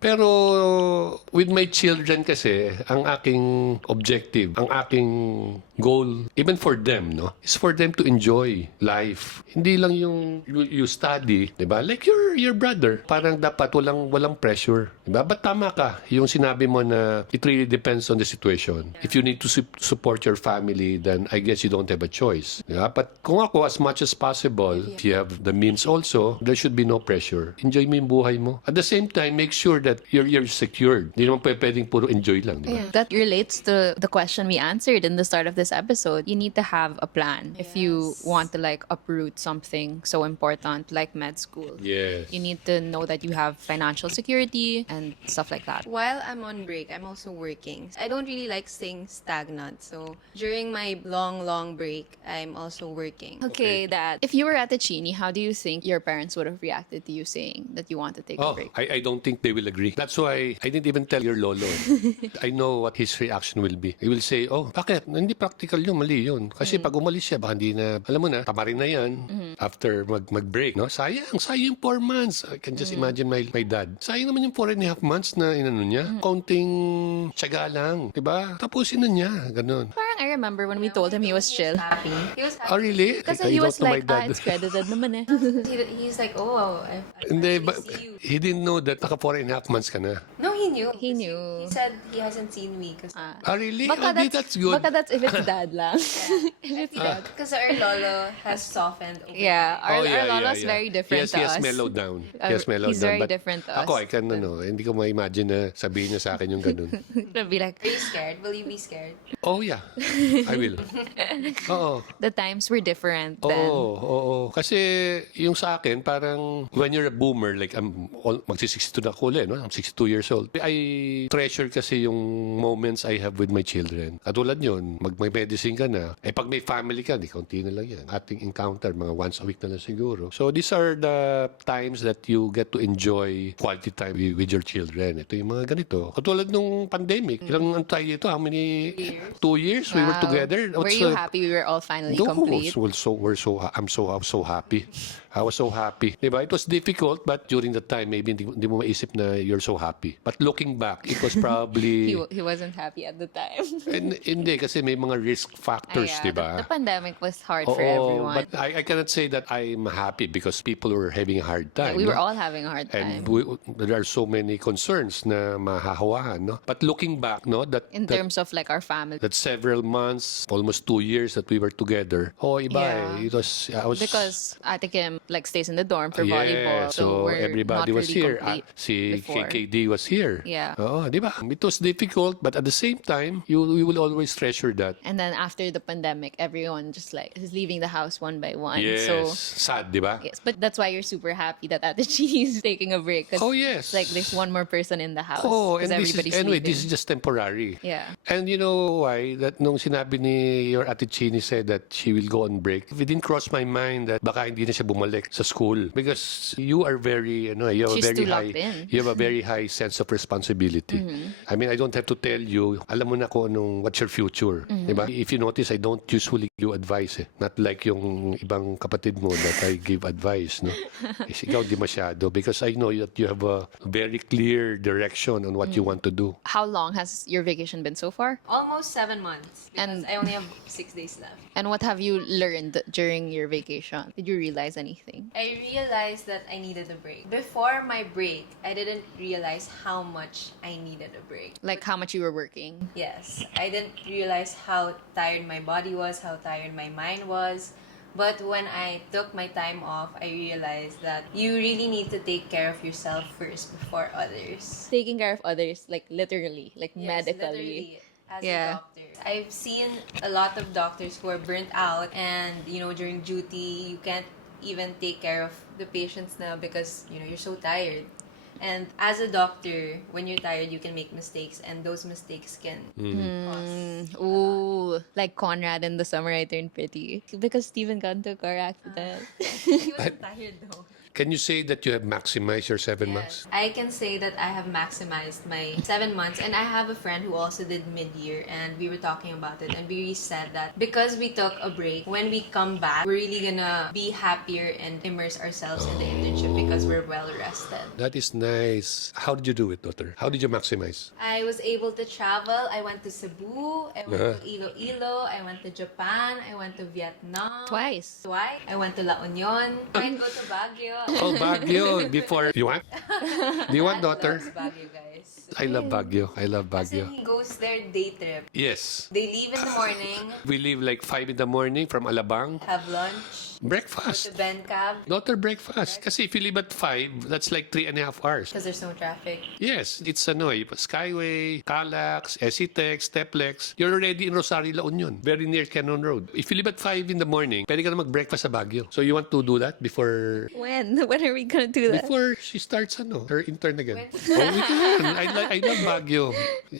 Pero with my children kasi, ang aking objective, ang aking goal, even for them, no, is for them to enjoy life. Hindi lang yung you study, 'di ba? Like your brother, parang dapat walang pressure, 'di ba? But tama ka, yung sinabi mo na it really depends on the situation. If you need to support your family, then I guess you don't have a choice. Diba? But kung ako, as much as possible, if you have the means also, there should be no pressure. Enjoy mo yung buhay mo. At the same time, make sure that you're secured. Hindi naman pwedeng puro enjoy lang. Diba? Yeah. That relates to the question we answered in the start of this episode. You need to have a plan if you want to like uproot something so important like med school. Yes. You need to know that you have financial security and stuff like that. While I'm on break, I'm also working. I don't really like staying stagnant. So during my long break, I'm also working. Okay, Dad. If you were at the Cheeni, how do you think your parents would have reacted to you saying that you want to take a break? I don't think they will agree. That's why I didn't even tell your lolo. I know what his reaction will be. He will say, oh, bakit? Hindi practical yun, mali yun. Kasi pag umalis siya, baka hindi na, alam mo na, tama rin na yan after mag-break. No? Sayang yung 4 months. I can just imagine my dad. Sayang naman yung 4.5 months na inano niya. Kaunting tiyaga lang. Diba? Tapusin na niya. Ganun. Parang I remember when we told him he was chill. Happy. He was happy. Oh, really? Kasi I he don't was know my like, dad. it's credited naman eh. He's like, oh, I Hindi, finally but see you. he didn't know that naka 4.5 months ka na. No, he knew. He knew. He said he hasn't seen me because Really? Baka That's good. Baka that's if it's dad lang. If it's dad. because our lolo has softened. Over Yeah, our yeah, lolo's yeah. very different to He has us. mellowed down. He has mellowed he's down. very But different to us. Ako, I can, hindi ko ma-imagine na sabihin niya sa akin yung ganun. It'll be like, Are you scared? Will you be scared? Oh, yeah. I will. Oo. the times were different then. Oo. Kasi yung sa akin, parang when you're a boomer, like magsi-62 na ako ulit, no? I'm 62 years old. I treasure kasi yung moments I have with my children. Katulad yun, may medicine ka na. Pag may family ka, di kaunti na lang yan. Ating encounter, mga once a week na lang siguro. So these are the times that you get to enjoy quality time with your children. Ito yung mga ganito. Katulad nung pandemic. Ilang tayo dito? How many? 2 years we were Wow. together. Were you happy we were all finally No, complete? I'm so happy. I was so happy. Diba? It was difficult, but during the time, maybe hindi mo maisip na you're so happy. But looking back, it was probably... He wasn't happy at the time. Hindi, kasi may mga risk factors, Yeah, diba? the pandemic was hard for Oo, everyone. but I cannot say that I'm happy because people were having a hard time. We were no? all having a hard time. And there are so many concerns na mahahawahan, no? But looking back, no, in terms of like our family. that several months, almost 2 years that we were together. Iba Yeah. It was, I was... Because Ate Kim like stays in the dorm for volleyball. Yeah, so we're everybody not was really here. complete Si before. KKD was here. Yeah. Oo, di ba? It was difficult, but at the same time, you will always treasure that. And then after the pandemic, everyone just like is leaving the house one by one. Yes. So Sad, di ba? yes, but that's why you're super happy that Ate Cheeni is taking a break. 'Cause Oh, yes. it's like there's one more person in the house. Oh, because and everybody's anyway, sleeping. this is just temporary. Yeah. And you know why? That nung sinabi ni your Ate Cheeni said that she will go on break, it didn't cross my mind that baka hindi na siya bumalik sa school. Because you are very, you have She's a very too high, locked in. you have a very high sense of responsibility. I mean, I don't have to tell you, alam mo na kung what's your future. Diba? If you notice, I don't usually give advice. Not like yung ibang kapatid mo that I give advice. No? Ikaw di masyado. Because I know that you have a very clear direction on what you want to do. How long has your vacation been so far? Almost 7 months. Because And- I only have 6 days left. And what have you learned during your vacation? Did you realize anything? I realized that I needed a break. Before my break, I didn't realize how much I needed a break. Like how much you were working? Yes, I didn't realize how tired my body was, how tired my mind was. But when I took my time off, I realized that you really need to take care of yourself first before others. Taking care of others, like literally, like Yes, medically. literally, as Yeah. a doctor. I've seen a lot of doctors who are burnt out and, during duty, you can't even take care of the patients now because, you're so tired. And as a doctor, when you're tired, you can make mistakes, and those mistakes can cause. Ooh, like Conrad in The Summer I Turned Pretty. Because Steven got into a car accident. He wasn't tired though. Can you say that you have maximized your 7 months? I can say that I have maximized my 7 months, and I have a friend who also did mid-year, and we were talking about it, and we said that because we took a break, when we come back, we're really gonna be happier and immerse ourselves in the internship because we're well rested. That is nice. How did you do it, daughter? How did you maximize? I was able to travel. I went to Cebu. I went to Iloilo. I went to Japan. I went to Vietnam. Twice. I went to La Union. I go to Baguio. Oh, Baguio. Before. You want? Do you want, daughter? Loves Baguio, guys. I love Baguio. I love As in, Baguio. he goes there day trip. Yes. They leave in the morning, We leave like 5 in the morning from Alabang. have lunch, go Breakfast. to Ben Cab Daughter, breakfast. Kasi if you leave at 5, that's like 3.5 hours. because there's no traffic. Yes, it's Skyway, Calax, Esitex, Steplex. You're already in Rosario, La Union. Very near Cannon Road. If you leave at 5 in the morning, pwede ka na mag-breakfast sa Baguio. So you want to do that before When? When are we gonna do that? before she starts her intern again? Oh, we can. I love Baguio.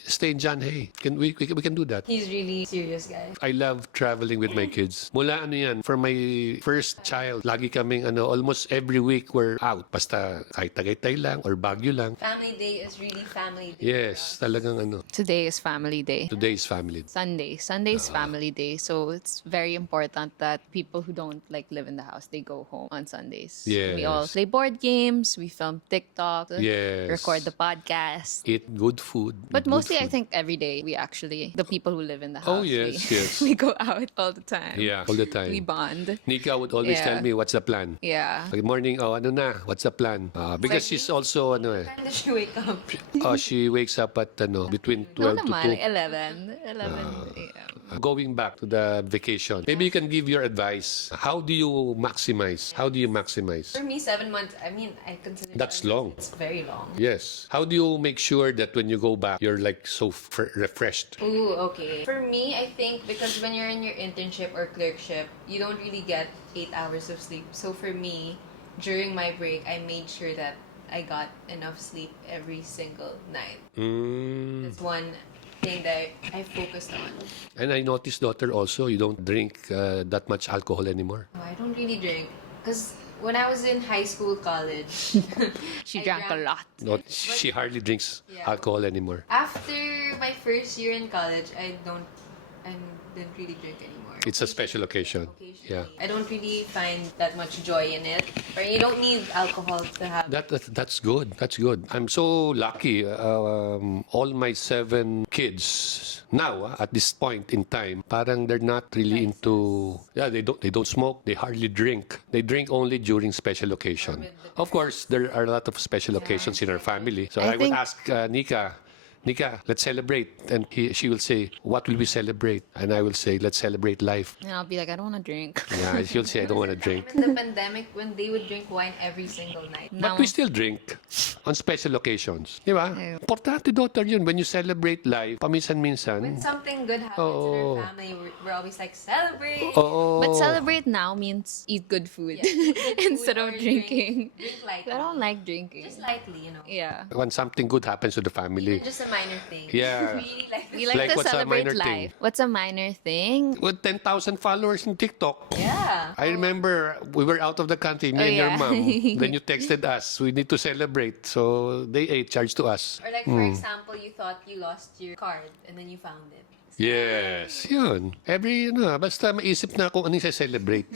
Stay in John Hay. We can do that. He's really serious, guys. I love traveling with my kids. Mula from my first child, lagi kaming almost every week we're out. Basta kahit Tagaytay lang or Baguio lang. Family day is really family day. Yes, talagang Today is family day. today is family. Sunday is family day. So it's very important that people who don't like live in the house, they go home on Sundays. We all Yes. play board games, we film TikTok, Yes. record the podcast. Eat good food. But good mostly, I food. think every day the people who live in the Oh, house, yes, we, yes. we go out all the time. Yeah, all the time. We bond. Nika would always Yeah. tell me, what's the plan? Yeah. Good morning, ano na, what's the plan? Because she's also, When does she wake up? she wakes up at, between No 12 to naman, 2. 11 a.m. Going back to the vacation, maybe you can give your advice. How do you maximize? How do you maximize? For me, 7 months, I mean, I consider That's 7 months, long. It's very long. Yes. How do you make sure that when you go back, you're like so refreshed? Ooh, okay. For me, I think because when you're in your internship or clerkship, you don't really get 8 hours of sleep. So for me, during my break, I made sure that I got enough sleep every single night. That's one thing that I focused on. And I noticed, daughter, also, you don't drink that much alcohol anymore. Oh, I don't really drink because when I was in high school, college, She I drank a lot. Not, she hardly drinks alcohol anymore. after my first year in college, I didn't really drink anymore. It's a special occasion. Occasionally. Yeah. I don't really find that much joy in it. Or you don't need alcohol to have. That's good. That's good. I'm so lucky. All my 7 kids now at this point in time, parang they're not really into. Yeah, they don't smoke. They hardly drink. They drink only during special occasion. Of course, there are a lot of special occasions in our family. So I would think- ask Nika, let's celebrate. And she will say, what will we celebrate? And I will say, let's celebrate life. And I'll be like, I don't want to drink. Yeah, she'll say, I don't want to drink. In the pandemic, when they would drink wine every single night. But we still drink on special occasions. Di ba? Importante, daughter, yun. When you celebrate life, paminsan-minsan. When something good happens in our family, we're always like, celebrate! Oo. But celebrate now means eat good food instead of drinking. Drink lightly. I don't like drinking. Just lightly, you know. Yeah. When something good happens to the family. Just a minor thing. Yeah. Really like We this. like, Like, to what's a celebrate minor life. thing? What's a minor thing? With 10,000 followers in TikTok. Yeah. I remember we were out of the country, me and your yeah. mom. Then you texted us, we need to celebrate. So they charged to us. Or like, for example, you thought you lost your card and then you found it. Yes, yun. Basta maisip na kung anong celebrate.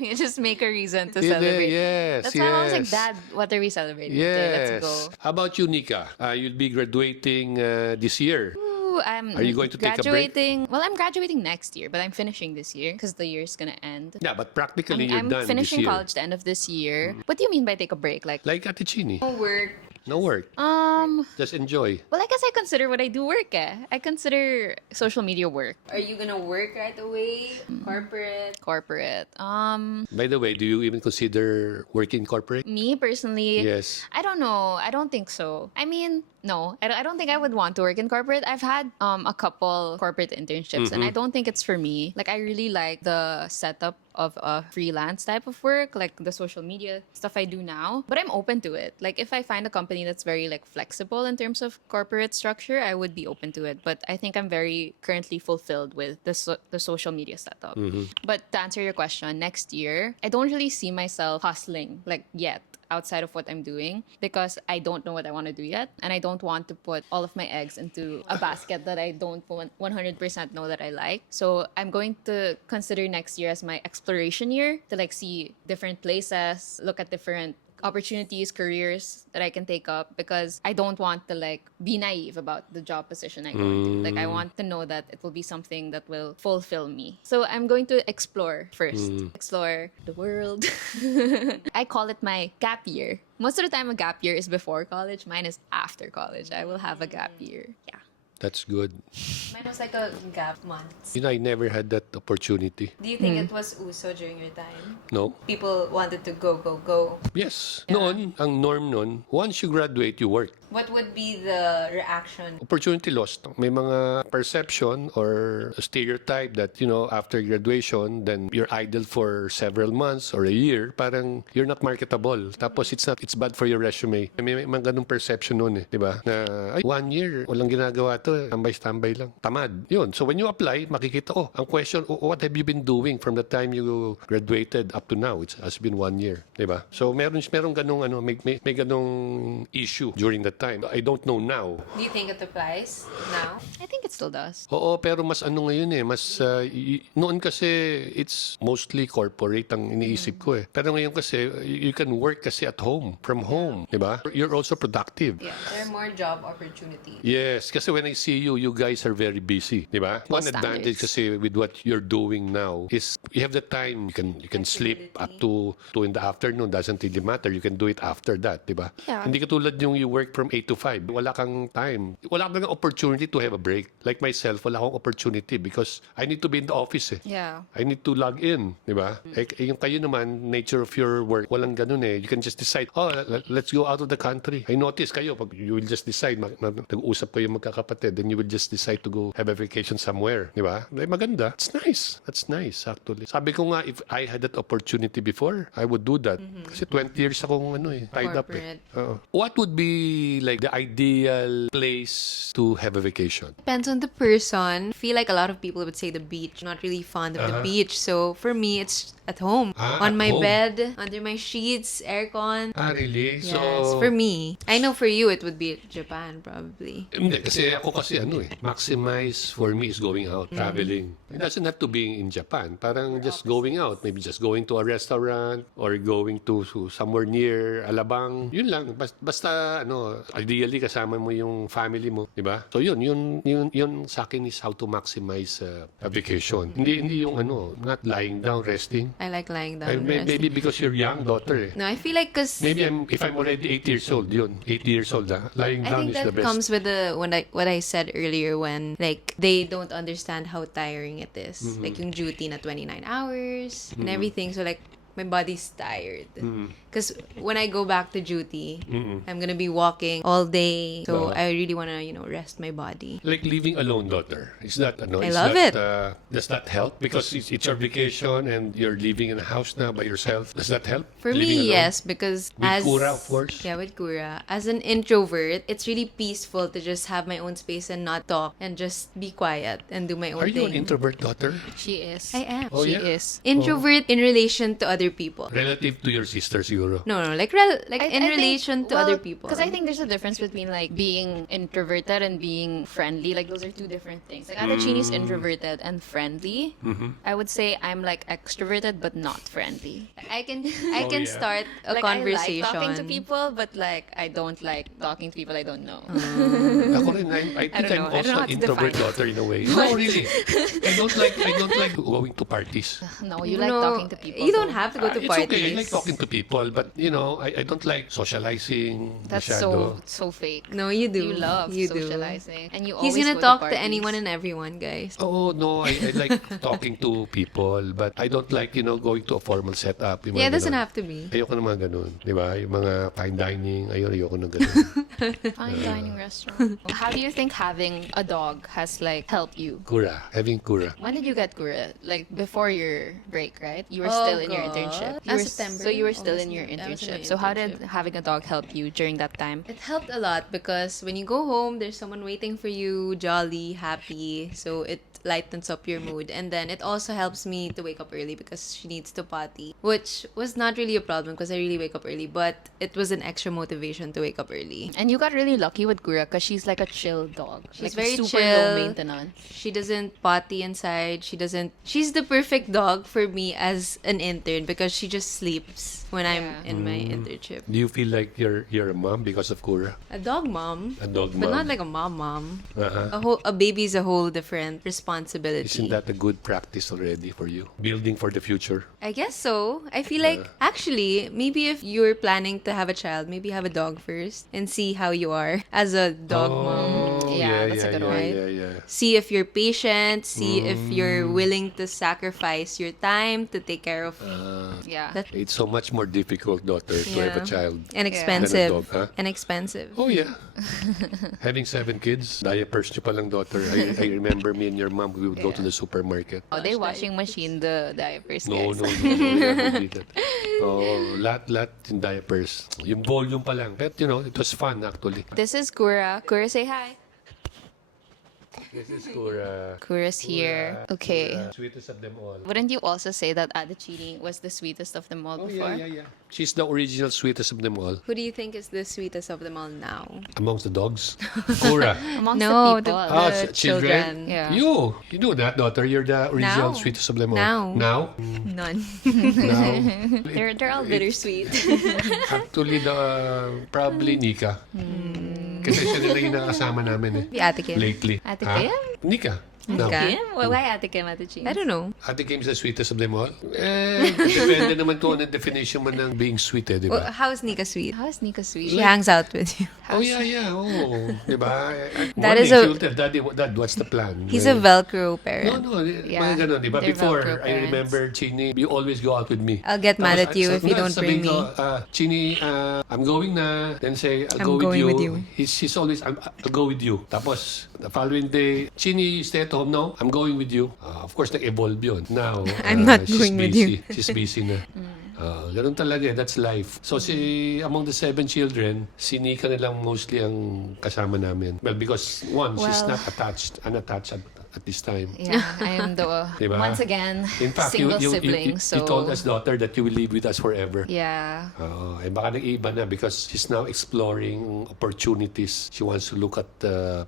You just make a reason to celebrate. Yes, That's yes. why I was like, Dad, what are we celebrating today? Yes. Let's go. How about you, Nika? You'll be graduating this year. Ooh, I'm Are you going to take a break? graduating. Well, I'm graduating next year, but I'm finishing this year because the year's gonna end. Yeah, but practically you're I'm done finishing this year. college the end of this year. What do you mean by take a break? Like, Like Ate Cheeni. No work. No work. Just enjoy. well, I guess I consider what I do work. I consider social media work, Are you gonna work right away? Corporate? corporate. By the way, do you even consider working corporate? Me personally, Yes. I don't know. I don't think so. I mean, no, I don't think I would want to work in corporate. I've had a couple corporate internships, and I don't think it's for me. Like, I really like the setup of a freelance type of work, like the social media stuff I do now. But I'm open to it. Like if I find a company that's very like flexible in terms of corporate structure, I would be open to it. But I think I'm very currently fulfilled with the social media setup. But to answer your question, next year, I don't really see myself hustling like yet outside of what I'm doing because I don't know what I want to do yet, and I don't want to put all of my eggs into a basket that I don't 100% know that I like. So I'm going to consider next year as my exploration year to like see different places, look at different opportunities, careers that I can take up, because I don't want to like be naive about the job position I go into. Like I want to know that it will be something that will fulfill me. So I'm going to explore first. Explore the world. I call it my gap year. Most of the time a gap year is before college. Mine is after college. I will have a gap year. Yeah. That's good. Mine was like a gap month. I never had that opportunity. Do you think it was uso during your time? No? People wanted to go. Yes. Noon, ang norm noon, once you graduate, you work. What would be the reaction? Opportunity lost. May mga perception or stereotype that, after graduation, then you're idle for several months or a year. Parang you're not marketable. Tapos it's bad for your resume. May mga ganung perception noon di ba? Na, 1 year, walang ginagawa to. Tambay-tambay lang. Tamad. Yun. So when you apply, makikita, ang question, what have you been doing from the time you graduated up to now? It has been 1 year. Di ba? So meron ganung, may ganung issue during that time. I don't know now. Do you think it applies now? I think it still does. Oo, pero mas ngayon mas noon kasi it's mostly corporate ang iniisip ko Pero ngayon kasi you can work kasi at home, from home, di ba? You're also productive. Yeah, there are more job opportunities. Yes, kasi when I see you guys are very busy, di ba? One advantage kasi with what you're doing now is you have the time, you can sleep up to 2 in the afternoon, doesn't really matter. You can do it after that, di ba? Yeah. Hindi katulad yung you work from 8 to 5. Wala kang time. Wala kang opportunity to have a break. Like myself, wala akong opportunity because I need to be in the office Yeah. I need to log in, di ba? Yung kayo naman, nature of your work, walang ganun You can just decide, let's go out of the country. I notice kayo, pag you will just decide, nag-uusap kayo magkakapatid, then you will just decide to go have a vacation somewhere, di ba? Maganda. It's nice. That's nice, actually. Sabi ko nga, if I had that opportunity before, I would do that. Kasi 20 years akong tied up What would be like the ideal place to have a vacation? Depends on the person. I feel like a lot of people would say the beach. Not really fond of the beach. So for me, it's at home. On at my home. bed, under my sheets, aircon. Really? Yes, So, for me. I know for you, it would be Japan, probably. Hindi, kasi ako maximize for me is going out, traveling. It doesn't have to be in Japan. Parang just going out. Maybe just going to a restaurant or going to somewhere near Alabang. Yun lang. Basta, ideally kasama mo yung family mo, di ba? So yun sa akin is how to maximize a vacation. Hindi yung not lying down, resting. I like lying down and resting. Maybe because you're young, daughter No, I feel like because Maybe if I'm already 8 years old, 8 years old, lying I down think is the that best. comes with what I said earlier when like they don't understand how tiring it is. Like yung duty na 29 hours and everything. So like my body's tired. Because when I go back to duty, I'm gonna be walking all day. So I really wanna, rest my body. Like living alone, daughter. Is that I love it. Does that help? Because it's your vacation and you're living in a house now by yourself. Does that help? For Living me, alone? yes, because With Kura, of course. Yeah, with Kura. As an introvert, it's really peaceful to just have my own space and not talk and just be quiet and do my own Are thing. you an introvert, daughter? She is. I am. Oh, She yeah? is. Introvert in relation to other people. Relative to your sister, siguro. No, like in relation to other people. Because I think there's a difference between like being introverted and being friendly. Like those are two different things. Like Ate Cheeni's introverted and friendly. I would say I'm like extroverted but not friendly. I can yeah. start a Like conversation. I like talking to people, but like I don't like talking to people I don't know. Ako rin, I think don't I'm know. I don't also know how an to introvert define it. daughter in a way. No, really. I don't like going to parties. No, you like No, talking to people. You don't so- have to go to It's parties. okay. I like talking to people, but I don't like socializing. That's masyado. so fake. No, you do. You love You do. socializing, and you He's always gonna go talk to parties. anyone and everyone, guys. Oh, no, I like talking to people, but I don't like, going to a formal setup. Yung Yeah, mga it doesn't ganon. have to be. Ayoko ng mga ganun, di ba? Yung mga fine dining, ayoko ng ganun. Fine dining restaurant. How do you think having a dog has like helped you? Kura, having kura. When did you get Gura? Like before your break, right? You were Oh, still in your God. internship. September. So you were still Almost in your I was in my internship. So how did internship. having a dog help you during that time? It helped a lot because when you go home, there's someone waiting for you, jolly, happy. So it lightens up your mood. And then it also helps me to wake up early because she needs to potty, which was not really a problem because I really wake up early, but it was an extra motivation to wake up early. And you got really lucky with Gura because she's like a chill dog. She's like very super chill. low maintenance. She doesn't potty inside. She's the perfect dog for me as an intern because she just sleeps when I'm Yeah. in my internship. Do you feel like you're a mom because of Kura? A dog mom. A dog But mom? not like a mom. Uh-huh. A baby's a whole different responsibility. Isn't that a good practice already for you? Building for the future? I guess so. I feel like actually maybe if you're planning to have a child, maybe have a dog first and see how you are as a dog mom. Oh, Yeah, that's a good one. Yeah. See if you're patient, see if you're willing to sacrifice your time to take care of Yeah. that It's so much more difficult, daughter, to have a Yeah. child. and Than a expensive. dog, huh? And expensive. Oh, yeah. Having 7 kids, diapers nyo palang, daughter. I remember me and your mom, we would go to the supermarket. Oh, they washing machine the diapers, No, guys. no, we never did that. Oh, lahat in diapers. Yung volume pa lang. But, it was fun, actually. This is Gura. Gura, say hi. This is Kura. Gura's here. Okay. Sweetest of them all. Wouldn't you also say that Ate Cheeni was the sweetest of them all Oh, before? yeah. She's the original sweetest of them all. Who do you think is the sweetest of them all now? Amongst the dogs. Kura. Amongst No, the people. the children. Yeah. You know that, daughter. You're the original Now. sweetest of them all. Now. Now? None. Now? They're all bittersweet. Actually, probably Nika. Kasi siya nila yung nakasama namin Maybe Ate Kim. lately. Ate Ha? Kim? Nika. No. Nika? Kim? Why Ate Kim, Ate Cheeni? I don't know. Ate Kim's the sweetest of them all? Depende naman kung anong definition mo ng being sweet, di Well, ba? how is Nika sweet? How is Nika sweet? She hangs out with you. Oh, yeah. Oh, di ba? That is Morning, a- she'll tell Dad, what's the plan? He's a Velcro parent. No, Yeah, mga ganun, di ba? they're Before, Velcro I parents. remember, Cheeni, you always go out with me. I'll get mad at you if you don't bring sabihin me. ko, Cheeni, I'm going na. Then say, I'll I'm go going with with you. you. She's always, I'll go with you. Tapos, the following day, Cheeni, stay at home now. I'm going with you. Of course, nag-evolve yun. Now, I'm not she's going with busy. you. She's busy na. Ganun talaga, that's life. So, among the 7 children, si Nika na lang mostly ang kasama namin. Well, because one, she's Well- not unattached at this time. Yeah, I am the, Diba? once again, In fact, single you sibling. So, told us, daughter, that you will live with us forever. yeah. Baka nag-iiba na because she's now exploring opportunities. She wants to look at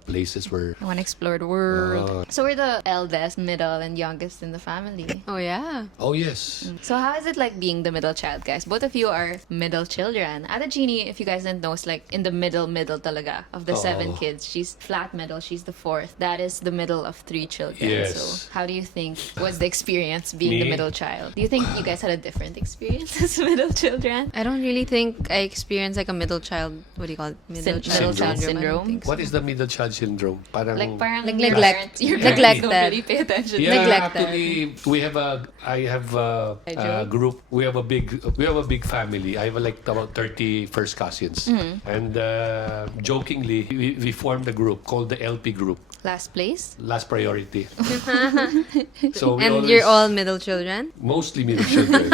places where... I want to explore the world. So we're the eldest, middle, and youngest in the family. Oh, yeah. Oh, yes. So how is it like being the middle child, guys? Both of you are middle children. Ate Cheeni, if you guys didn't know, is like in the middle talaga of the 7 kids. She's flat middle. She's the 4th. That is the middle of 3 children. Yes. So how do you think was the experience being the Me? middle child? Do you think you guys had a different experience as middle children? I don't really think I experienced like a middle child. What do you call it? Middle Middle child I don't syndrome? think so. What is the middle child syndrome? Parang... Like parang Like your neglect. parents- your Neglected. parents don't really pay attention. Yeah, neglected. actually, I have a group. We have a big family. I have like about 30 first cousins. And jokingly, we formed a group called the LP group. Last place? Last priority. So we And always, you're all middle children? mostly middle children.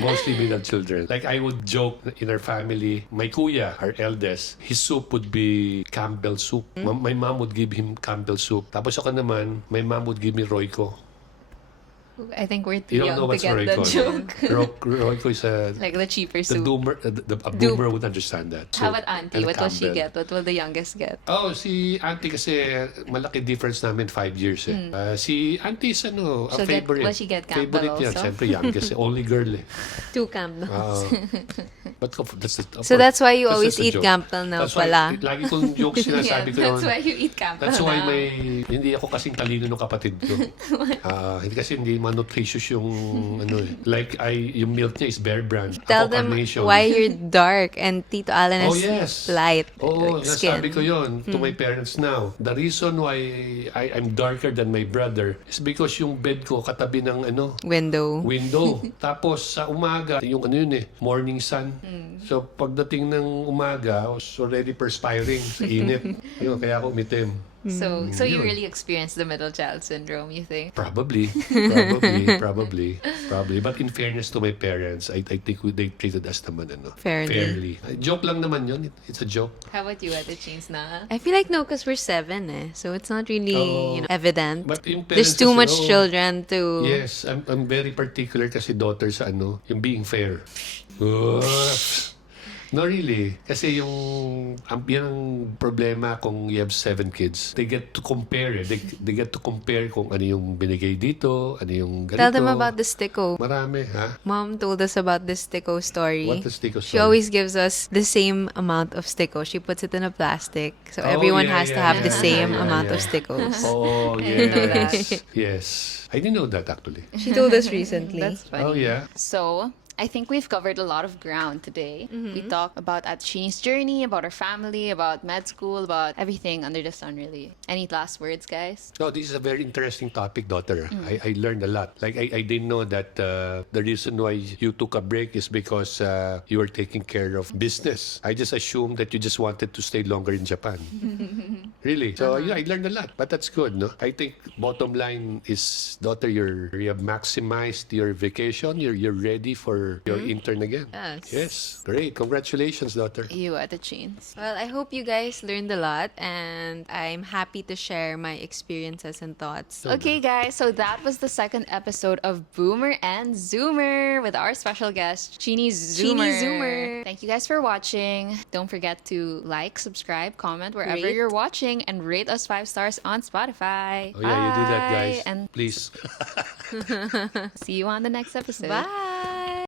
Mostly middle children. Like I would joke in our family, my kuya, our eldest, his soup would be Campbell soup. My mom would give him Campbell soup. Tapos ako naman, my mom would give me Royco. I think we're too You don't young know to what's get the Royco. joke. Royco is Like the cheaper the soup. boomer would understand that. How soup. about auntie? And What will she Campbell. get? What will the youngest get? Oh, si auntie kasi malaki difference namin 5 years eh. Si auntie is a She'll get- favorite. will she get Campbell Favorite yan. also? Siyempre youngest eh. Only girl eh. 2 Campbells. But that's So that's why you always just a eat joke. Campbell now That's why, pala. lagi kong joke sinasabi ko That's yun. why you eat Campbell That's why now. hindi ako kasing talino ng kapatid ko. Hindi kasi hindi mga nutritious yung ano eh. Like yung milk niya is Bear Brand. Tell Ako, them Carnation. why you're dark and Tito Alan Oh, is yes. light Nasabi skin. ko yon to my parents now. The reason why I'm darker than my brother is because yung bed ko katabi ng Window. Tapos sa umaga, yung morning sun. So pagdating ng umaga, I was already perspiring sa init. Yun, kaya ako umitim. So you Yun. really experienced the middle child syndrome, you think? Probably. But in fairness to my parents, I think they treated us naman Fairly. Joke lang naman yun. It's a joke. How about you, Ate Cheens, na? I feel like no, because we're 7 so it's not really evident. But yung There's parents too kasi, much children to... Yes, I'm very particular kasi daughter sa yung being fair. No, really. Kasi yan ang problema kung you have 7 kids. They get to compare. They get to compare kung ano yung binigay dito, ano yung ganito. Tell them about the sticko. Marami, ha? Mom told us about the sticko story. What is sticko She story? always gives us the same amount of sticko. She puts it in a plastic. So everyone has to have the same amount of stickos. Oh, yes. Yes. I didn't know that actually. She told us recently. That's funny. Oh, yeah. So, I think we've covered a lot of ground today. We talked about Ate Cheenie's journey, about her family, about med school, about everything under the sun, really. Any last words, guys? No, this is a very interesting topic, daughter. I learned a lot. Like, I didn't know that the reason why you took a break is because you were taking care of business. I just assumed that you just wanted to stay longer in Japan. Really. So, I learned a lot. But that's good, no? I think bottom line is, daughter, you have maximized your vacation. You're ready for your intern again. Yes. Great. Congratulations, daughter. You, Ate Cheens. Well, I hope you guys learned a lot and I'm happy to share my experiences and thoughts. Okay, guys, so that was the second episode of Boomer and Zoomer with our special guest, Cheenie Zoomer. Thank you guys for watching. Don't forget to like, subscribe, comment wherever Rate. you're watching, and rate us 5 stars on Spotify. Oh, yeah, you do that, guys. Bye, and Please. see you on the next episode. Bye!